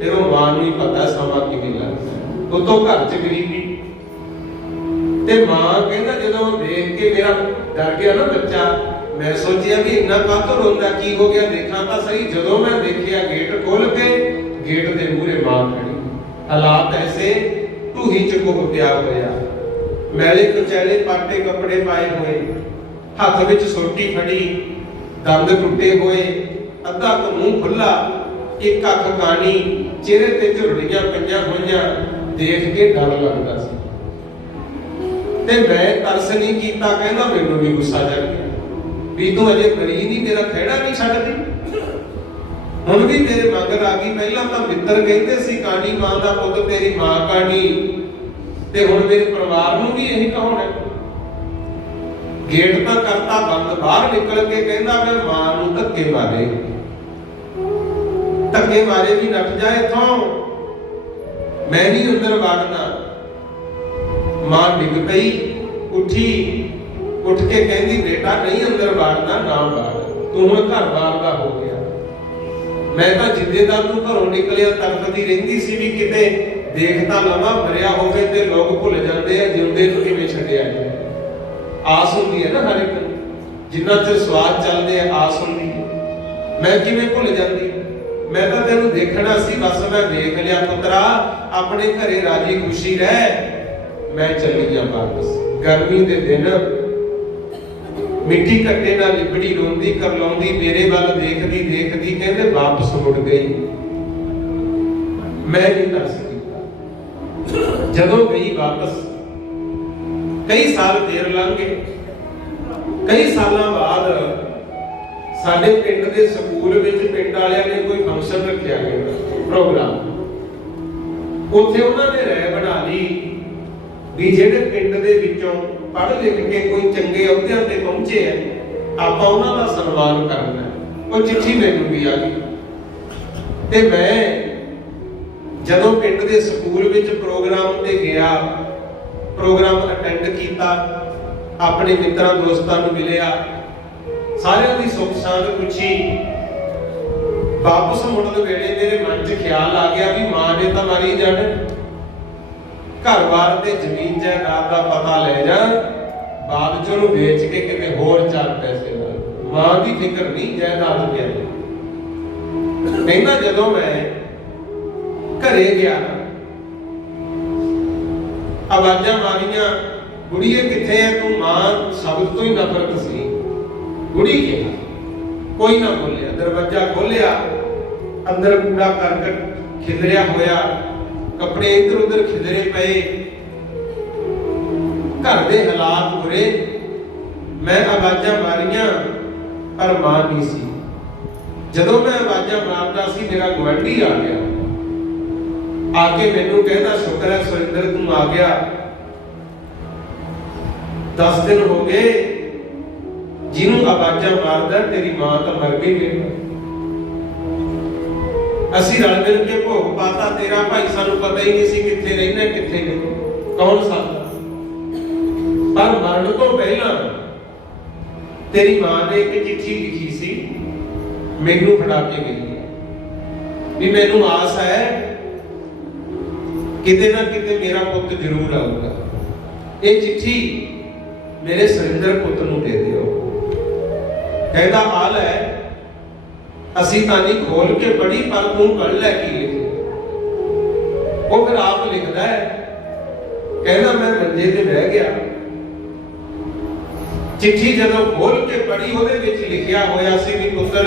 ਫਿਰ ਉਹ ਮਾਂ ਨੂੰ ਹੀ ਪਤਾ ਸਮਾਂ ਕਿਵੇਂ ਲੱਗਦਾ। ਉਤੋਂ ਘਰ 'ਚ ਗਰੀਬੀ, ਤੇ ਮਾਂ ਕਹਿੰਦਾ ਜਦੋਂ ਦੇਖ ਕੇ ਮੇਰਾ ਡਰ ਗਿਆ ਨਾ ਬੱਚਾ, मैं सोचिया भी इन्ना कातों रोंदा, की हो गया, देखा तो सही। जदों मैं देखिया गेट खोल के, गेट दे मूहरे मां खड़ी। ਹਾਲਾਤ ਐਸੇ ਢੂਹੀ ਚ ਕੁੱਬ ਪਿਆ ਹੋਇਆ, ਮੈਲੇ ਕੁਚੈਲੇ ਪਾਟੇ ਕੱਪੜੇ ਪਾਏ ਹੋਏ, ਹੱਥ ਵਿੱਚ ਸੋਟੀ ਫੜੀ, ਦੰਦ ਟੁੱਟੇ ਹੋਏ, ਅੱਧਾ ਕੁ ਮੂੰਹ ਖੁੱਲਾ, ਇੱਕ ਅੱਖ ਕਾਣੀ, ਚਿਹਰੇ ਤੇ ਝੁਰੜੀਆਂ ਪਈਆਂ ਹੋਈਆਂ, ਦੇਖ ਕੇ ਡਰ ਲੱਗਦਾ ਸੀ। ਤੇ ਮੈਂ ਤਰਸ ਨਹੀਂ ਕੀਤਾ, ਕਹਿੰਦਾ ਮੈਨੂੰ ਵੀ ਗੁੱਸਾ ਚੜ ਗਿਆ ਵੀ ਤੂੰ ਅਜੇ ਮਰੀ ਨਹੀਂ, ਮੇਰਾ ਖਹਿੜਾ ਨਹੀਂ ਛੱਡਦੀ, ਹੁਣ ਵੀ ਮੇਰੇ ਮਗਰ ਆ ਗਈ। ਪਹਿਲਾਂ ਤਾਂ ਮਿੱਤਰ ਕਹਿੰਦੇ ਸੀ ਕਾਣੀ ਮਾਂ ਦਾ ਪੁੱਤ ਤੇਰੀ ਮਾਂ ਕਾਣੀ, ਤੇ ਹੁਣ ਮੇਰੇ ਪਰਿਵਾਰ ਨੂੰ ਵੀ ਇਹੀ ਕਹਾਉਣਾ। ਗੇਟ ਤਾਂ ਕਰਤਾ ਬੰਦ, ਬਾਹਰ ਨਿਕਲ ਕੇ ਕਹਿੰਦਾ ਮੈਂ ਮਾਂ ਨੂੰ ਧੱਕੇ ਮਾਰੇ, ਧੱਕੇ ਮਾਰੇ ਵੀ ਨੱਠ ਜਾ ਇੱਥੋਂ, ਮੈਂ ਨਹੀਂ ਅੰਦਰ ਵੜਨਾ। ਮਾਂ ਡਿੱਗ ਪਈ, ਉੱਠੀ, ਉੱਠ ਕੇ ਕਹਿੰਦੀ ਬੇਟਾ ਨਹੀਂ ਅੰਦਰ ਵੜਨਾ, ਨਾ ਵੜ, ਤੂੰ ਹੁਣ ਘਰ-ਬਾਰ ਦਾ ਹੋ ਗਿਆ। ਮੈਂ ਤਾਂ ਜਿੱਦੇ ਦਾ ਤੂੰ ਘਰੋਂ ਨਿਕਲਿਆ ਤੜਫਦੀ ਰਹਿੰਦੀ ਸੀ ਵੀ ਕਿਤੇ ਦੇਖ ਤਾਂ ਲਵਾਂ, ਮਰਿਆ ਹੋਵੇ ਤੇ ਲੋਕ ਭੁੱਲ ਜਾਂਦੇ ਆ ਜਿਉਂਦੇ ਨੂੰ ਕਿਵੇਂ ਛੱਡਿਆ ਜਾਏ। ਆਸ ਹੁੰਦੀ ਹੈ ਨਾ ਹਰ ਇੱਕ ਨੂੰ, ਜਿੰਨਾ ਚਿਰ ਸਵਾਦ ਚੱਲਦੇ ਆ ਆਸ ਹੁੰਦੀ ਹੈ। ਮੈਂ ਕਿਵੇਂ ਭੁੱਲ ਜਾਂਦੀ, ਮੈਂ ਤਾਂ ਤੈਨੂੰ ਦੇਖਣਾ ਸੀ, ਬਸ ਮੈਂ ਵੇਖ ਲਿਆ ਪੁੱਤਰਾ, ਆਪਣੇ ਘਰੇ ਰਾਜੀ ਖੁਸ਼ੀ ਰਹਿ। ਮੈਂ ਚੱਲੀ ਜਾਂ ਵਾਪਸ। ਗਰਮੀ ਦੇ ਦਿਨ ਮਿੱਟੀ ਕੱਟੇ ਨਾਲ ਲਿਬੜੀ ਰੋਂਦੀ ਕਰਲਾਉਂਦੀ ਮੇਰੇ ਵੱਲ ਦੇਖਦੀ ਦੇਖਦੀ ਕਹਿੰਦੇ ਵਾਪਸ ਮੁੜ ਗਈ। ਮੈਂ ਨਹੀਂ ਤਰਸ ਕੀਤਾ। ਜਦੋਂ ਗਈ ਵਾਪਸ, ਕਈ ਸਾਲ ਫੇਰ ਲੰਘ ਗਏ। ਕਈ ਸਾਲਾਂ ਬਾਅਦ ਸਾਡੇ ਪਿੰਡ ਦੇ ਸਕੂਲ ਵਿੱਚ ਪਿੰਡ ਵਾਲਿਆਂ ਨੇ ਕੋਈ ਫੰਕਸ਼ਨ ਰੱਖਿਆ ਗਿਆ, ਪ੍ਰੋਗਰਾਮ। ਉੱਥੇ ਉਹਨਾਂ ਨੇ ਰਾਏ ਬਣਾ ਲਈ ਵੀ ਜਿਹੜੇ ਪਿੰਡ ਦੇ ਵਿੱਚੋਂ ਪੜ੍ਹ ਲਿਖ ਕੇ ਕੋਈ ਚੰਗੇ ਅਹੁਦਿਆਂ ਤੇ ਪਹੁੰਚੇ ਆ, ਆਪਾਂ ਉਹਨਾਂ ਦਾ ਸਨਮਾਨ ਕਰਨਾ। ਉਹ ਚਿੱਠੀ ਮੈਨੂੰ ਵੀ ਆ ਗਈ ਤੇ ਮੈਂ ਜਦੋਂ ਪਿੰਡ ਦੇ ਸਕੂਲ ਵਿੱਚ ਪ੍ਰੋਗਰਾਮ ਤੇ ਗਿਆ, ਪ੍ਰੋਗਰਾਮ ਅਟੈਂਡ ਕੀਤਾ, ਆਪਣੇ ਮਿੱਤਰਾਂ ਦੋਸਤਾਂ ਨੂੰ ਮਿਲਿਆ, ਸਾਰਿਆਂ ਦੀ ਸੁੱਖ ਸਾਂਦ ਪੁੱਛੀ। ਵਾਪਸ ਮੁੜਨ ਵੇਲੇ ਮੇਰੇ ਮਨ 'ਚ ਖਿਆਲ ਆ ਗਿਆ ਵੀ ਮਾਂ ਨੇ ਤਾਂ ਮਾਰੀ ਜਾਣਾ, ਘਰ-ਬਾਰ ਤੇ ਜ਼ਮੀਨ ਜਾਇਦਾਦ ਦਾ ਪਤਾ ਲੈ ਜਾ, ਬਾਅਦ 'ਚ ਉਹਨੂੰ ਵੇਚ ਕੇ ਕਿਤੇ ਹੋਰ 4 ਪੈਸੇ ਨਾਲ। ਮਾਂ ਦੀ ਫਿਕਰ ਨਹੀਂ, ਜਾਇਦਾਦ ਪਿਆ। ਕਹਿੰਦਾ ਜਦੋਂ ਮੈਂ ਘਰੇ ਗਿਆ, ਆਵਾਜ਼ਾਂ ਮਾਰੀਆਂ, ਗੁੜੀਏ ਕਿੱਥੇ ਹੈ ਤੂੰ? ਮਾਂ ਸ਼ਬਦ ਤੋਂ ਹੀ ਨਫ਼ਰਤ ਸੀ। ਗੁੜੀ ਕਿਹਾ, ਕੋਈ ਨਾ ਬੋਲਿਆ। ਦਰਵਾਜ਼ਾ ਖੋਲਿਆ, ਅੰਦਰ ਕੂੜਾ ਕਰਕਟ ਖਿਲਰਿਆ ਹੋਇਆ, ਕੱਪੜੇ ਇੱਧਰ ਉੱਧਰ ਖਿਲਰੇ ਪਏ, ਘਰ ਦੇ ਹਾਲਾਤ ਬੁਰੇ। ਮੈਂ ਆਵਾਜ਼ਾਂ ਮਾਰੀਆਂ ਪਰ ਮਾਂ ਨਹੀਂ ਸੀ। ਜਦੋਂ ਮੈਂ ਆਵਾਜ਼ਾਂ ਮਾਰਦਾ ਸੀ ਮੇਰਾ ਗੁਆਂਢੀ ਆ ਗਿਆ, ਆ ਕੇ ਮੈਨੂੰ ਕਹਿੰਦਾ ਸ਼ੁਕਰ ਹੈ ਸੁਰਿੰਦਰ ਤੂੰ ਆ ਗਿਆ, 10 ਦਿਨ ਹੋ ਗਏ ਜਿਹਨੂੰ ਆਵਾਜ਼ਾਂ ਮਾਰਦਾ ਤੇਰੀ ਮਾਂ ਤਾਂ ਮਰ ਗਈ। ਅਸੀਂ ਰਲ ਮਿਲ ਕੇ ਭੋਗ ਪਾਤਾ ਤੇਰਾ ਭਾਈ, ਸਾਨੂੰ ਪਤਾ ਹੀ ਨਹੀਂ ਸੀ ਕਿੱਥੇ ਰਹਿਣਾ ਕਿੱਥੇ ਨਹੀਂ, ਕੌਣ ਸਾਡਾ। ਪਰ ਮਰਨ ਤੋਂ ਪਹਿਲਾਂ ਤੇਰੀ ਮਾਂ ਨੇ ਇੱਕ ਚਿੱਠੀ ਲਿਖੀ ਸੀ, ਮੈਨੂੰ ਫੜਾ ਕੇ ਗਈ ਵੀ ਮੈਨੂੰ ਆਸ ਹੈ ਕਿਤੇ ਨਾ ਕਿਤੇ ਮੇਰਾ ਪੁੱਤ ਜ਼ਰੂਰ ਆਊਗਾ। ਇਹ ਚਿੱਠੀ ਮੇਰੇ ਸੁਰਿੰਦਰ ਪੁੱਤ ਨੂੰ ਦੇ ਦਿਓ। ਕਹਿੰਦਾ ਆ ਲੈ, ਅਸੀਂ ਤਾਂ ਨਹੀਂ ਖੋਲ ਕੇ ਪੜ੍ਹੀ ਪਰ ਤੂੰ ਪੜ੍ਹ ਲੈ ਕੀ ਲਿਖਿਆ। ਉਹ ਫਿਰ ਆਪ ਲਿਖਦਾ ਹੈ, ਕਹਿੰਦਾ ਮੈਂ ਮੰਜੇ ਤੇ ਬਹਿ ਗਿਆ, ਚਿੱਠੀ ਜਦੋਂ ਖੋਲ ਕੇ ਪੜ੍ਹੀ ਉਹਦੇ ਵਿੱਚ ਲਿਖਿਆ ਹੋਇਆ ਸੀ ਵੀ ਪੁੱਤਰ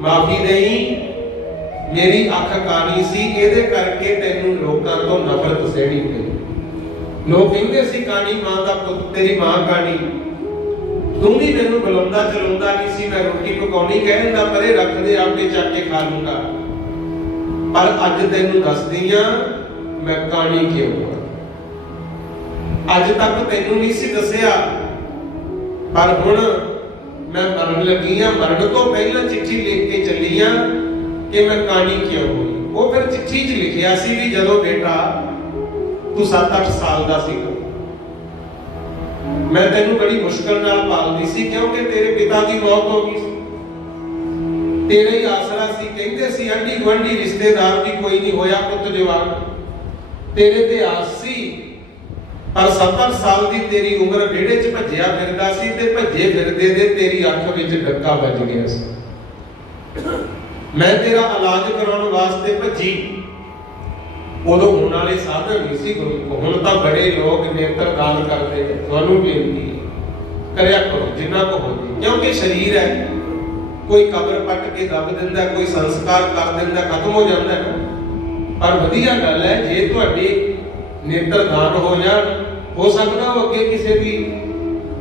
ਮਾਫੀ ਦੇਈ, ਮੇਰੀ ਅੱਖ ਕਾਣੀ ਸੀ, ਇਹਦੇ ਕਰਕੇ ਤੈਨੂੰ ਲੋਕਾਂ ਤੋਂ ਨਫ਼ਰਤ ਸਹਿਣੀ ਪਈ। ਲੋਕ ਕਹਿੰਦੇ ਸੀ ਕਾਣੀ ਮਾਂ ਦਾ ਪੁੱਤ, ਤੇਰੀ ਮਾਂ ਕਾਣੀ, ਤੂੰ ਵੀ ਮੈਨੂੰ ਬੁਲਾਉਂਦਾ ਚਲਾਉਂਦਾ ਨਹੀਂ ਸੀ, ਮੈਂ ਰੋਟੀ ਪਕਾਉਣੀ ਕਹਿ ਦਿੰਦਾ ਪਰੇ ਰੱਖ ਦੇ ਆਪੇ ਚੱਕ ਕੇ ਖਾ ਲੂੰਗਾ। ਪਰ ਅੱਜ ਤੈਨੂੰ ਦੱਸਦੀ ਆ ਮੈਂ ਕਾਣੀ ਕਿਉਂ ਆ। ਅੱਜ ਤੱਕ ਤੈਨੂੰ ਨਹੀਂ ਸੀ ਦੱਸਿਆ, ਪਰ ਹੁਣ ਮੈਂ ਮਰਨ ਲੱਗੀ ਆ, ਮਰਨ ਤੋਂ ਪਹਿਲਾਂ ਚਿੱਠੀ ਲਿਖ ਕੇ ਚੱਲੀ ਆ ਕਿ ਮੈਂ ਕਾਣੀ ਕਿਉਂ ਹੋਈ। ਉਹ ਫਿਰ ਚਿੱਠੀ 'ਚ ਲਿਖਿਆ ਸੀ ਵੀ ਜਦੋਂ ਬੇਟਾ ਤੂੰ 7-8 ਸਾਲ ਦਾ ਸੀਗਾ, ਮੈਂ ਤੈਨੂੰ ਬੜੀ ਮੁਸ਼ਕਲ ਨਾਲ ਪਾਲਦੀ ਸੀ ਕਿਉਂਕਿ ਤੇਰੇ ਪਿਤਾ ਦੀ ਮੌਤ ਹੋ ਗਈ ਸੀ, ਤੇਰੇ ਹੀ ਆਸਰਾ ਸੀ। ਕਹਿੰਦੇ ਸੀ ਆਂਢੀ ਗੁਆਂਢੀ ਰਿਸ਼ਤੇਦਾਰ ਵੀ ਕੋਈ ਨਹੀਂ ਹੋਇਆ ਪੁੱਤ ਜਵਾਨ, ਤੇਰੇ ਤੇ ਆਸ ਸੀ। ਪਰ 7-8 ਸਾਲ ਦੀ ਤੇਰੀ ਉਮਰ ਵਿਹੜੇ 'ਚ ਭੱਜਿਆ ਫਿਰਦਾ ਸੀ ਤੇ ਭੱਜੇ ਫਿਰਦੇ ਦੇ ਤੇਰੀ ਅੱਖ ਵਿੱਚ ਡੱਕਾ ਵੱਜ ਗਿਆ ਸੀ। ਮੈਂ ਤੇਰਾ ਇਲਾਜ ਕਰਾਉਣ ਵਾਸਤੇ ਭੱਜੀ, ਉਦੋਂ ਹੋਣ ਵਾਲੇ ਸਾਧਨ ਨਹੀਂ ਸੀ ਗੁਰੂ। ਹੁਣ ਤਾਂ ਬੜੇ ਲੋਕ ਨੇਤਰ ਦਾਨ ਕਰਦੇ ਨੇ। ਤੁਹਾਨੂੰ ਬੇਨਤੀ ਹੈ ਕਰਿਆ ਕਰੋ ਜਿੰਨਾ ਕੋ ਹੋ ਜੇ, ਕਿਉਂਕਿ ਸਰੀਰ ਹੈ, ਕੋਈ ਕਬਰ ਪੱਟ ਕੇ ਦੱਬ ਦਿੰਦਾ, ਕੋਈ ਸੰਸਕਾਰ ਕਰ ਦਿੰਦਾ, ਖਤਮ ਹੋ ਜਾਂਦਾ ਹੈ। ਪਰ ਵਧੀਆ ਗੱਲ ਹੈ ਜੇ ਤੁਹਾਡੇ ਨੇਤਰ ਦਾਨ ਹੋ ਜਾਣ, ਹੋ ਸਕਦਾ ਉਹ ਅੱਗੇ ਕਿਸੇ ਦੀ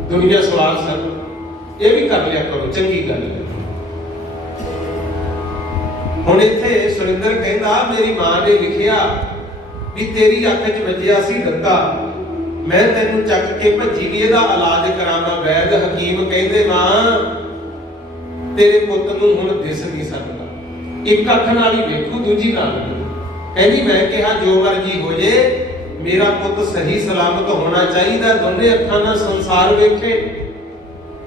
ਦੁਨੀਆ ਸਵਾਰ ਸਕ, ਇਹ ਵੀ ਕਰ ਲਿਆ ਕਰੋ, ਚੰਗੀ ਗੱਲ ਹੈ। ਹੁਣ ਇੱਥੇ ਸੁਰਿੰਦਰ ਕਹਿੰਦਾ ਮੇਰੀ ਮਾਂ ਨੇ ਲਿਖਿਆ ਵੀ ਤੇਰੀ ਅੱਖ 'ਚ ਵੱਜਿਆ ਸੀ ਧੱਕਾ, ਮੈਂ ਤੈਨੂੰ ਚੱਕ ਕੇ ਭੱਜੀ ਵੀ ਇਹਦਾ ਇਲਾਜ ਕਰਾਵਾਂ। ਵੈਦ ਹਕੀਮ ਕਹਿੰਦੇ ਮਾਂ ਤੇਰੇ ਪੁੱਤ ਨੂੰ ਹੁਣ ਦਿਸ ਨਹੀਂ ਸਕਦਾ, ਇੱਕ ਅੱਖ ਨਾਲ ਹੀ ਵੇਖੂ, ਦੂਜੀ ਨਾਲ ਨਹੀਂ। ਕਹਿੰਦੀ ਮੈਂ ਕਿਹਾ ਜੋ ਮਰਜੀ ਹੋ ਜੇ, ਮੇਰਾ ਪੁੱਤ ਸਹੀ ਸਲਾਮਤ ਹੋਣਾ ਚਾਹੀਦਾ, ਦੋਨੇ ਅੱਖਾਂ ਨਾਲ ਸੰਸਾਰ ਵੇਖੇ।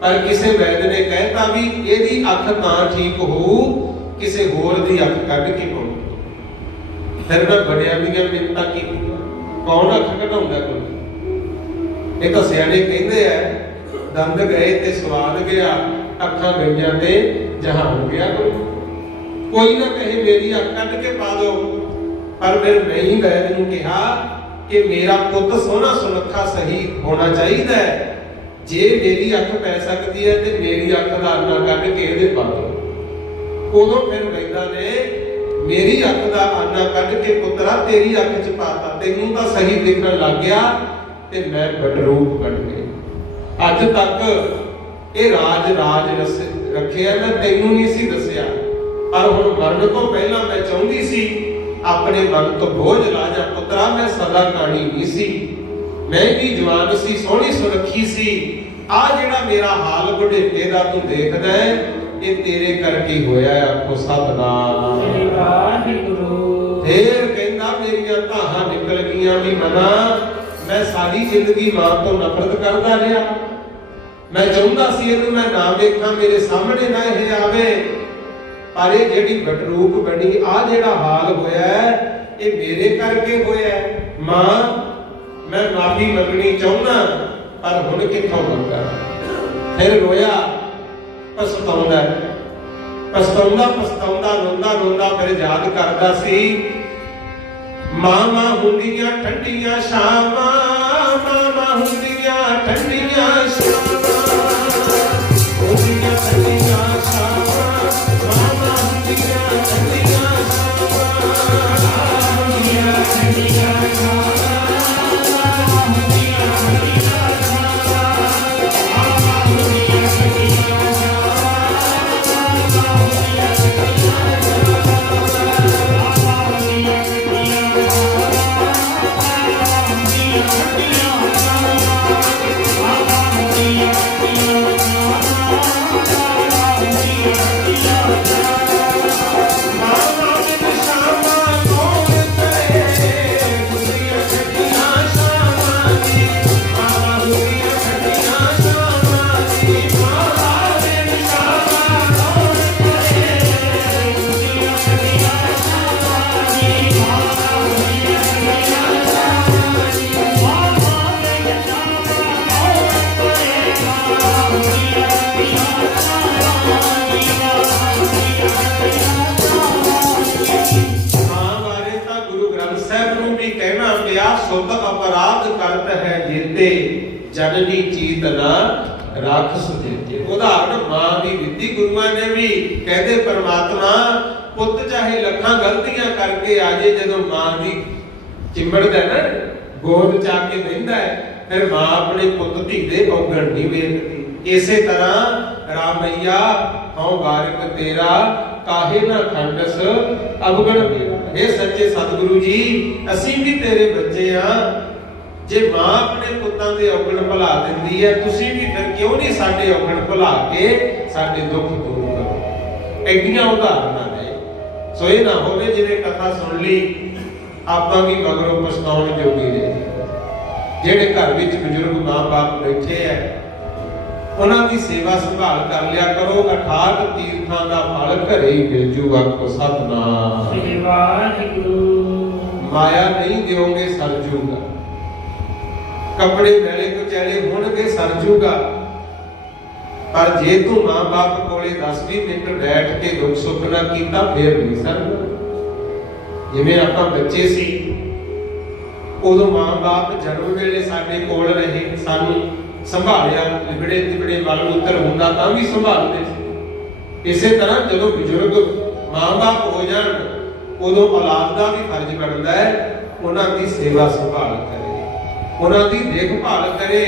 ਪਰ ਕਿਸੇ ਵੈਦ ਨੇ ਕਹਿਤਾ ਵੀ ਇਹਦੀ ਅੱਖ ਤਾਂ ਠੀਕ ਹੋਊ ਕਿਸੇ ਹੋਰ ਦੀ ਅੱਖ ਕੱਢ ਕੇ ਪਾਉ। ਫਿਰ ਮੈਂ ਬੜਿਆ ਵੀ ਗਿਆ ਮਿੰਤਾ ਕੀ ਕੌਣ ਅੱਖ ਕਢਾਉਂਦਾ ਕੋਈ? ਇਹ ਤਾਂ ਸਿਆਣੇ ਕਹਿੰਦੇ ਆ ਦੰਦ ਗਏ ਤੇ ਸਵਾਦ ਗਿਆ, ਅੱਖਾਂ ਗਈਆਂ ਤੇ ਜਹਾਨ ਗਿਆ। ਕੋਈ ਨਾ ਕਹੇ ਮੇਰੀ ਅੱਖ ਕੱਢ ਕੇ ਪਾ ਦੋ, ਪਰ ਫਿਰ ਮੈਂ ਹੀ ਵੈਦ ਨੂੰ ਕਿਹਾ ਕਿ ਮੇਰਾ ਪੁੱਤ ਸੋਹਣਾ ਸੁਨੱਖਾ ਸਹੀ ਹੋਣਾ ਚਾਹੀਦਾ ਹੈ। ਜੇ ਮੇਰੀ ਅੱਖ ਪੈ ਸਕਦੀ ਹੈ ਤੇ ਮੇਰੀ ਅੱਖ ਦਾ ਆਨਾ ਕੱਢ ਕੇ ਇਹਦੇ ਪਾ ਦੋ। ਉਦੋਂ ਫਿਰ ਵੈਦਾਂ ਨੇ ਮੇਰੀ ਅੱਖ ਦਾ ਆਨਾ ਕੱਢ ਕੇ ਪੁੱਤਰਾ ਤੇਰੀ ਅੱਖ 'ਚ ਪਾਤਾ, ਤੈਨੂੰ ਤਾਂ ਸਹੀ ਦੇਖਣ ਲੱਗ ਗਿਆ ਤੇ ਮੈਂ ਬਡਰੂਪ ਬਣ ਗਿਆ। ਅੱਜ ਤੱਕ ਇਹ ਰਾਜ ਰੱਖਿਆ ਮੈਂ ਤੈਨੂੰ ਨਹੀਂ ਸੀ ਦੱਸਿਆ, ਪਰ ਹੁਣ ਮਰਨ ਤੋਂ ਪਹਿਲਾਂ ਮੈਂ ਚਾਹੁੰਦੀ ਸੀ ਆਪਣੇ ਮਨ ਤੋਂ ਬੋਝ ਲਾ ਜਾ ਪੁੱਤਰਾ। ਮੈਂ ਸਦਾ ਕਾਣੀ ਨਹੀਂ ਸੀ, ਮੈਂ ਵੀ ਜਵਾਨ ਸੀ, ਸੋਹਣੀ ਸੁਰੱਖੀ ਸੀ। ਆ ਜਿਹੜਾ ਮੇਰਾ ਹਾਲ ਬੁਢੇਪੇ ਦਾ ਤੂੰ ਦੇਖਦਾ ਹੈ, ਇਹ ਤੇਰੇ ਕਰਕੇ ਹੋਇਆ। ਆਖੋ ਸਤਿਨਾਮ ਵਾਹਿਗੁਰੂ। ਫੇਰ ਕਹਿੰਦਾ ਮੇਰੀਆਂ ਧਾਹਾਂ ਨਿਕਲ ਗਈਆਂ ਵੀ ਮਨਾ, ਮੈਂ ਸਾਰੀ ਜ਼ਿੰਦਗੀ ਮਾਂ ਤੋਂ ਨਫ਼ਰਤ ਕਰਦਾ ਰਿਹਾ। ਮੈਂ ਚਾਹੁੰਦਾ ਸੀ ਇਹਨੂੰ ਮੈਂ ਨਾ ਵੇਖਾਂ, ਮੇਰੇ ਸਾਹਮਣੇ ਨਾ ਇਹ ਆਵੇ। ਪਰ ਇਹ ਜਿਹੜੀ ਬਟਰੂਪ ਬਣੀ, ਆ ਜਿਹੜਾ ਹਾਲ ਹੋਇਆ ਇਹ ਮੇਰੇ ਕਰਕੇ ਹੋਇਆ। ਮਾਂ ਮੈਂ ਮਾਫੀ ਮੰਗਣੀ ਚਾਹੁੰਦਾ, ਪਰ ਹੁਣ ਕਿੱਥੋਂ ਮੰਗਾ? ਫਿਰ ਰੋਇਆ, ਪਛਤਾਉਂਦਾ ਰੋਂਦਾ ਫਿਰ ਯਾਦ ਕਰਦਾ ਸੀ ਮਾਂ ਹੁੰਦੀਆਂ ਠੰਡੀਆਂ ਸ਼ਾਮਾਂ, ਮਾਂ ਹੁੰਦੀਆਂ ਠੰਡੀਆਂ ਸ਼ਾਮਾਂ, ਹੁੰਦੀਆਂ ਠੰਡੀਆਂ ਸ਼ਾਮਾਂ, ਮਾਂ ਹੁੰਦੀਆਂ ਠੰਡੀਆਂ ਸ਼ਾਮਾਂ, ਹੁੰਦੀਆਂ ਠੰਡੀਆਂ ਸ਼ਾਮਾਂ। ਸੁਤ ਅਪਰਾਧ ਕਰਤ ਹੈ ਜੀਤੇ, ਜਨਨੀ ਚੀਤ ਨਾ ਰਾਖਸ ਦੇਤੇ। ਉਦਾਹਰਨ ਮਾਂ ਦੀ ਦਿੱਤੀ ਗੁਰੂਆਂ ਨੇ ਵੀ। ਕਹਿੰਦੇ ਪਰਮਾਤਮਾ ਪੁੱਤ ਚਾਹੇ ਲੱਖਾਂ ਗਲਤੀਆਂ ਕਰਕੇ ਆ ਜੇ, ਜਦੋਂ ਮਾਂ ਦੀ ਚਿੰਬੜਦਾ ਨਾ ਗੋਦ ਚਾ ਕੇ ਬਹਿੰਦਾ ਹੈ, ਫਿਰ ਮਾਂ ਆਪਣੇ ਪੁੱਤ ਧੀ ਦੇ ਔਗਣ ਨਹੀਂ ਵੇਖਦੀ। ਇਸੇ ਤਰ੍ਹਾਂ ਰਾਮਈਆ ਹਉ ਬਾਰਿਕ ਤੇਰਾ, ਕਾਹੇ ਨਾ ਖੰਡਸ ਅਵਗਣ ਮੇਰਾ। ਇਹ ਸੱਚੇ ਸਤਿਗੁਰੂ ਜੀ ਅਸੀਂ ਵੀ ਤੇਰੇ ਬੱਚੇ ਆ। ਜੇ ਮਾਂ ਆਪਣੇ ਪੁੱਤਾਂ ਦੇ ਔਗਣ ਭੁਲਾ ਦਿੰਦੀ ਹੈ, ਤੁਸੀਂ ਵੀ ਫਿਰ ਕਿਉਂ ਨਹੀਂ ਸਾਡੇ ਔਗਣ ਭੁਲਾ ਕੇ ਸਾਡੇ ਦੁੱਖ ਦੂਰ ਕਰੋ। ਐਡੀਆਂ ਉਦਾਹਰਨਾਂ ਨੇ। ਸੋ ਇਹ ਨਾ ਹੋਵੇ ਜਿਵੇਂ ਕਥਾ ਸੁਣ ਲਈ ਆਪਾਂ ਵੀ ਮਗਰੋਂ ਪਛਤਾਉਣ ਜੋਗੇ ਨੇ। ਜਿਹੜੇ ਘਰ ਵਿੱਚ ਬਜ਼ੁਰਗ ਮਾਂ-ਬਾਪ ਬੈਠੇ ਐ, ਉਹਨਾਂ ਦੀ ਸੇਵਾ ਸੰਭਾਲ ਕਰ ਲਿਆ ਕਰੋ। 68 ਤੀਰਥਾਂ ਦਾ ਫਲ ਘਰੇ ਹੀ ਮਿਲ ਜੂ। ਆਖੋ ਸਤਿਨਾਮ ਸ੍ਰੀ ਵਾਹਿਗੁਰੂ। ਮਾਇਆ ਨਹੀਂ ਦਿਓਗੇ ਸਰ ਜੂਗਾ, ਕੱਪੜੇ ਮੈਲੇ ਕੁਚੈਲੇ ਹੋਣਗੇ ਸਰ ਜੂਗਾ, ਪਰ ਜੇ ਤੂੰ ਮਾਂ-ਬਾਪ ਕੋਲੇ 10-20 ਮਿੰਟ ਬੈਠ ਕੇ ਦੁੱਖ ਸੁੱਖ ਨਾ ਕੀਤਾ ਫੇਰ ਨਹੀਂ ਸਰਦਾ। ਜਿਵੇਂ ਆਪਾਂ ਬੱਚੇ ਸੀ, ਉਦੋਂ ਮਾਂ-ਬਾਪ ਜਨਮ ਵੇਲੇ ਸਾਡੇ ਕੋਲ ਰਹੇ, ਸਾਨੂੰ ਸੰਭਾਲਿਆ, ਲਿਬੜੇ ਤਿਬੜੇ ਮਲ ਮੂਤਰ ਹੁੰਦਾ ਤਾਂ ਵੀ ਸੰਭਾਲਦੇ ਸੀ। ਇਸੇ ਤਰ੍ਹਾਂ ਜਦੋਂ ਬਜ਼ੁਰਗ ਮਾਂ-ਬਾਪ ਹੋ ਜਾਣ ਉਦੋਂ ਔਲਾਦ ਦਾ ਵੀ ਫਰਜ਼ ਬਣਦਾ ਹੈ ਉਹਨਾਂ ਦੀ ਸੇਵਾ ਸੰਭਾਲ ਕਰੇ, ਉਹਨਾਂ ਦੀ ਦੇਖਭਾਲ ਕਰੇ।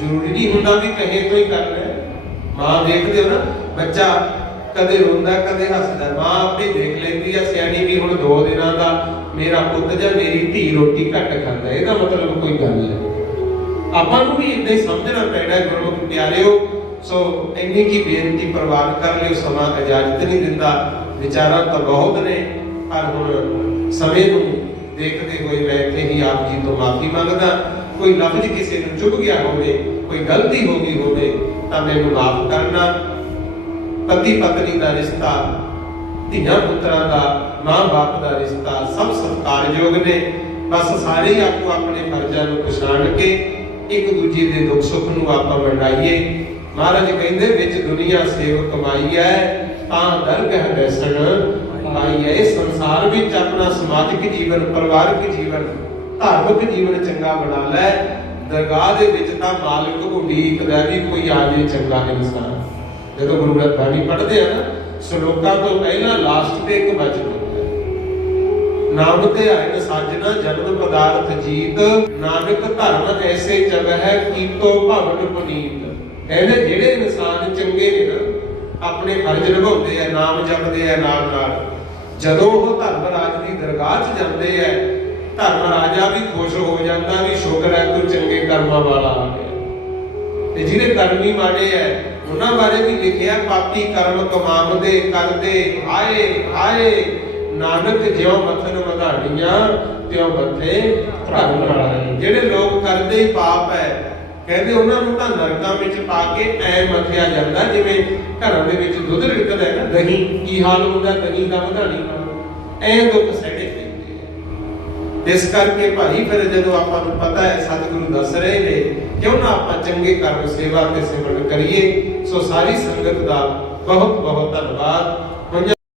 ਜ਼ਰੂਰੀ ਨਹੀਂ ਹੁੰਦਾ ਵੀ ਕਹੇ ਤੋਂ ਹੀ ਕਰਨਾ। ਮਾਂ ਦੇਖਦੇ ਹੋ ਨਾ, ਬੱਚਾ ਕਦੇ ਰੋਂਦਾ ਕਦੇ ਹੱਸਦਾ, ਮਾਂ ਆਪੇ ਦੇਖ ਲੈਂਦੀ ਆ ਸਿਆਣੀ ਵੀ ਹੁਣ 2 ਦਿਨਾਂ ਦਾ ਮੇਰਾ ਪੁੱਤ ਜਾਂ ਮੇਰੀ ਧੀ ਰੋਟੀ ਘੱਟ ਖਾਂਦਾ, ਇਹਦਾ ਮਤਲਬ ਕੋਈ ਗੱਲ ਹੈ। ਆਪਾਂ ਨੂੰ ਵੀ ਇਦਾਂ ਹੀ ਸਮਝਣਾ ਪੈਣਾ ਗੁਰਮੁਖ ਪਿਆਰਿਓ। ਸੋ ਇੰਨੀ ਕੀ ਬੇਨਤੀ ਪ੍ਰਵਾਨ ਕਰ ਲਿਓ, ਸਮਾਂ ਇਜਾਜ਼ਤ ਨਹੀਂ ਦਿੰਦਾ, ਵਿਚਾਰਾਂ ਤਾਂ ਬਹੁਤ ਨੇ, ਪਰ ਹੁਣ ਸਮੇਂ ਨੂੰ ਦੇਖਦੇ ਹੋਏ ਮੈਂ ਇੱਥੇ ਹੀ ਆਪ ਜੀ ਤੋਂ ਮਾਫੀ ਮੰਗਦਾ। ਕੋਈ ਲਫ਼ਜ਼ ਕਿਸੇ ਨੂੰ ਚੁੱਭ ਗਿਆ ਹੋਵੇ, ਕੋਈ ਗਲਤੀ ਹੋ ਗਈ ਹੋਵੇ ਤਾਂ ਮੈਨੂੰ ਮਾਫ ਕਰਨਾ। ਪਤੀ ਪਤਨੀ ਦਾ ਰਿਸ਼ਤਾ, ਧੀਆਂ ਪੁੱਤਰਾਂ ਦਾ, ਮਾਂ ਬਾਪ ਦਾ ਰਿਸ਼ਤਾ ਸਭ ਸਤਿਕਾਰਯੋਗ ਨੇ। ਬਸ ਸਾਰੇ ਹੀ ਆਪੋ ਆਪਣੇ ਫਰਜ਼ਾਂ ਨੂੰ ਪਛਾਣ ਕੇ ਇੱਕ ਦੂਜੇ ਦੇ ਦੁੱਖ ਸੁੱਖ ਨੂੰ ਆਪਾਂ ਵੰਡਾਈਏ। ਮਹਾਰਾਜ ਕਹਿੰਦੇ ਵਿੱਚ ਦੁਨੀਆ ਸੇਵ ਕਮਾਈ ਹੈ ਤਾਂ ਦਰਗਹ ਬੈਸਣ ਪਾਈ ਹੈ। ਇਸ ਸੰਸਾਰ ਵਿੱਚ ਆਪਣਾ ਸਮਾਜਿਕ ਜੀਵਨ, ਪਰਿਵਾਰਕ ਜੀਵਨ, ਧਾਰਮਿਕ ਜੀਵਨ ਚੰਗਾ ਬਣਾ ਲੈ। ਦਰਗਾਹ ਦੇ ਵਿੱਚ ਤਾਂ ਮਾਲਕ ਉਡੀਕਦਾ ਵੀ ਕੋਈ ਆ ਜੇ ਚੰਗਾ ਇਨਸਾਨ। ਜਦੋਂ ਗੁਰੂ ਗ੍ਰੰਥ ਬਾਣੀ ਪੜ੍ਹਦੇ ਆ ਨਾ, ਸ਼ਲੋਕਾਂ ਤੋਂ ਪਹਿਲਾਂ ਲਾਸਟ ਤੇ ਇੱਕ ਵਚਨ ਹੁੰਦਾ ਹੈ, ਨਾਮ ਤੇ ਆਇਨ ਸਾਜਣਾ ਜਨਮ ਪਦਾਰਥ ਜੀਤ, ਨਾਨਕ ਧਰਮ ਐਸੇ ਜਗ ਹੈ ਕੀਤੋ ਭਵਨ ਪੁਨੀਤ। ਕਹਿੰਦੇ ਜਿਹੜੇ ਇਨਸਾਨ ਚੰਗੇ ਨੇ ਨਾ, ਆਪਣੇ ਫਰਜ਼ ਨਿਭਾਉਂਦੇ ਆ, ਨਾਮ ਜਪਦੇ ਆ ਨਾਲ ਨਾਲ, ਜਦੋਂ ਉਹ ਧਰਮ ਰਾਜ ਦੀ ਦਰਗਾਹ 'ਚ ਜਾਂਦੇ ਆ, ਧਰਮ ਰਾਜਾ ਵੀ ਖੁਸ਼ ਹੋ ਜਾਂਦਾ ਵੀ ਸ਼ੁਕਰ ਹੈ ਤੂੰ ਚੰਗੇ ਕਰਮਾਂ ਵਾਲਾ ਆ ਗਿਆ। ਤੇ ਜਿਹੜੇ ਕਰਮੀ ਮਾੜੇ ਆ ਉਹਨਾਂ ਬਾਰੇ ਵੀ ਲਿਖਿਆ, ਪਾਪੀ ਕਰਮ ਕਮਾਉਂਦੇ ਕਰਦੇ ਹਾਏ ਹਾਏ, ਨਾਨਕ ਜਿਉ ਮਥਨ ਵਧਾਣੀਆਂ ਤਿਉ ਮੱਥੇ ਧਰਮ ਵਾਲੇ। ਜਿਹੜੇ ਲੋਕ ਕਰਦੇ ਹੀ ਪਾਪ ਹੈ, ਕਹਿੰਦੇ ਉਹਨਾਂ ਨੂੰ ਤਾਂ ਨਰਕਾਂ ਵਿੱਚ ਪਾ ਕੇ ਐ ਮੱਥਿਆ ਜਾਂਦਾ ਜਿਵੇਂ ਘਰਾਂ ਦੇ ਵਿੱਚ ਦੁੱਧ ਰਿੜਕਦਾ ਹੈ ਨਾ, ਦਹੀਂ ਕੀ ਹਾਲ ਹੁੰਦਾ ਦਹੀਂ ਦਾ ਵਧਾਣੀ ਨਾਲ, ਐ ਦੁੱਖ ਸਹਿਣੇ ਪੈਂਦੇ ਆ। ਇਸ ਕਰਕੇ ਭਾਈ ਫਿਰ ਜਦੋਂ ਆਪਾਂ ਨੂੰ ਪਤਾ ਹੈ ਸਤਿਗੁਰੂ ਦੱਸ ਰਹੇ ਨੇ, ਕਿਉਂ ਨਾ ਆਪਾਂ ਚੰਗੇ ਕਰਮ, ਸੇਵਾ ਤੇ ਸਿਮਰਨ ਕਰੀਏ। ਸੋ ਸਾਰੀ ਸੰਗਤ ਦਾ ਬਹੁਤ ਬਹੁਤ ਧੰਨਵਾਦ।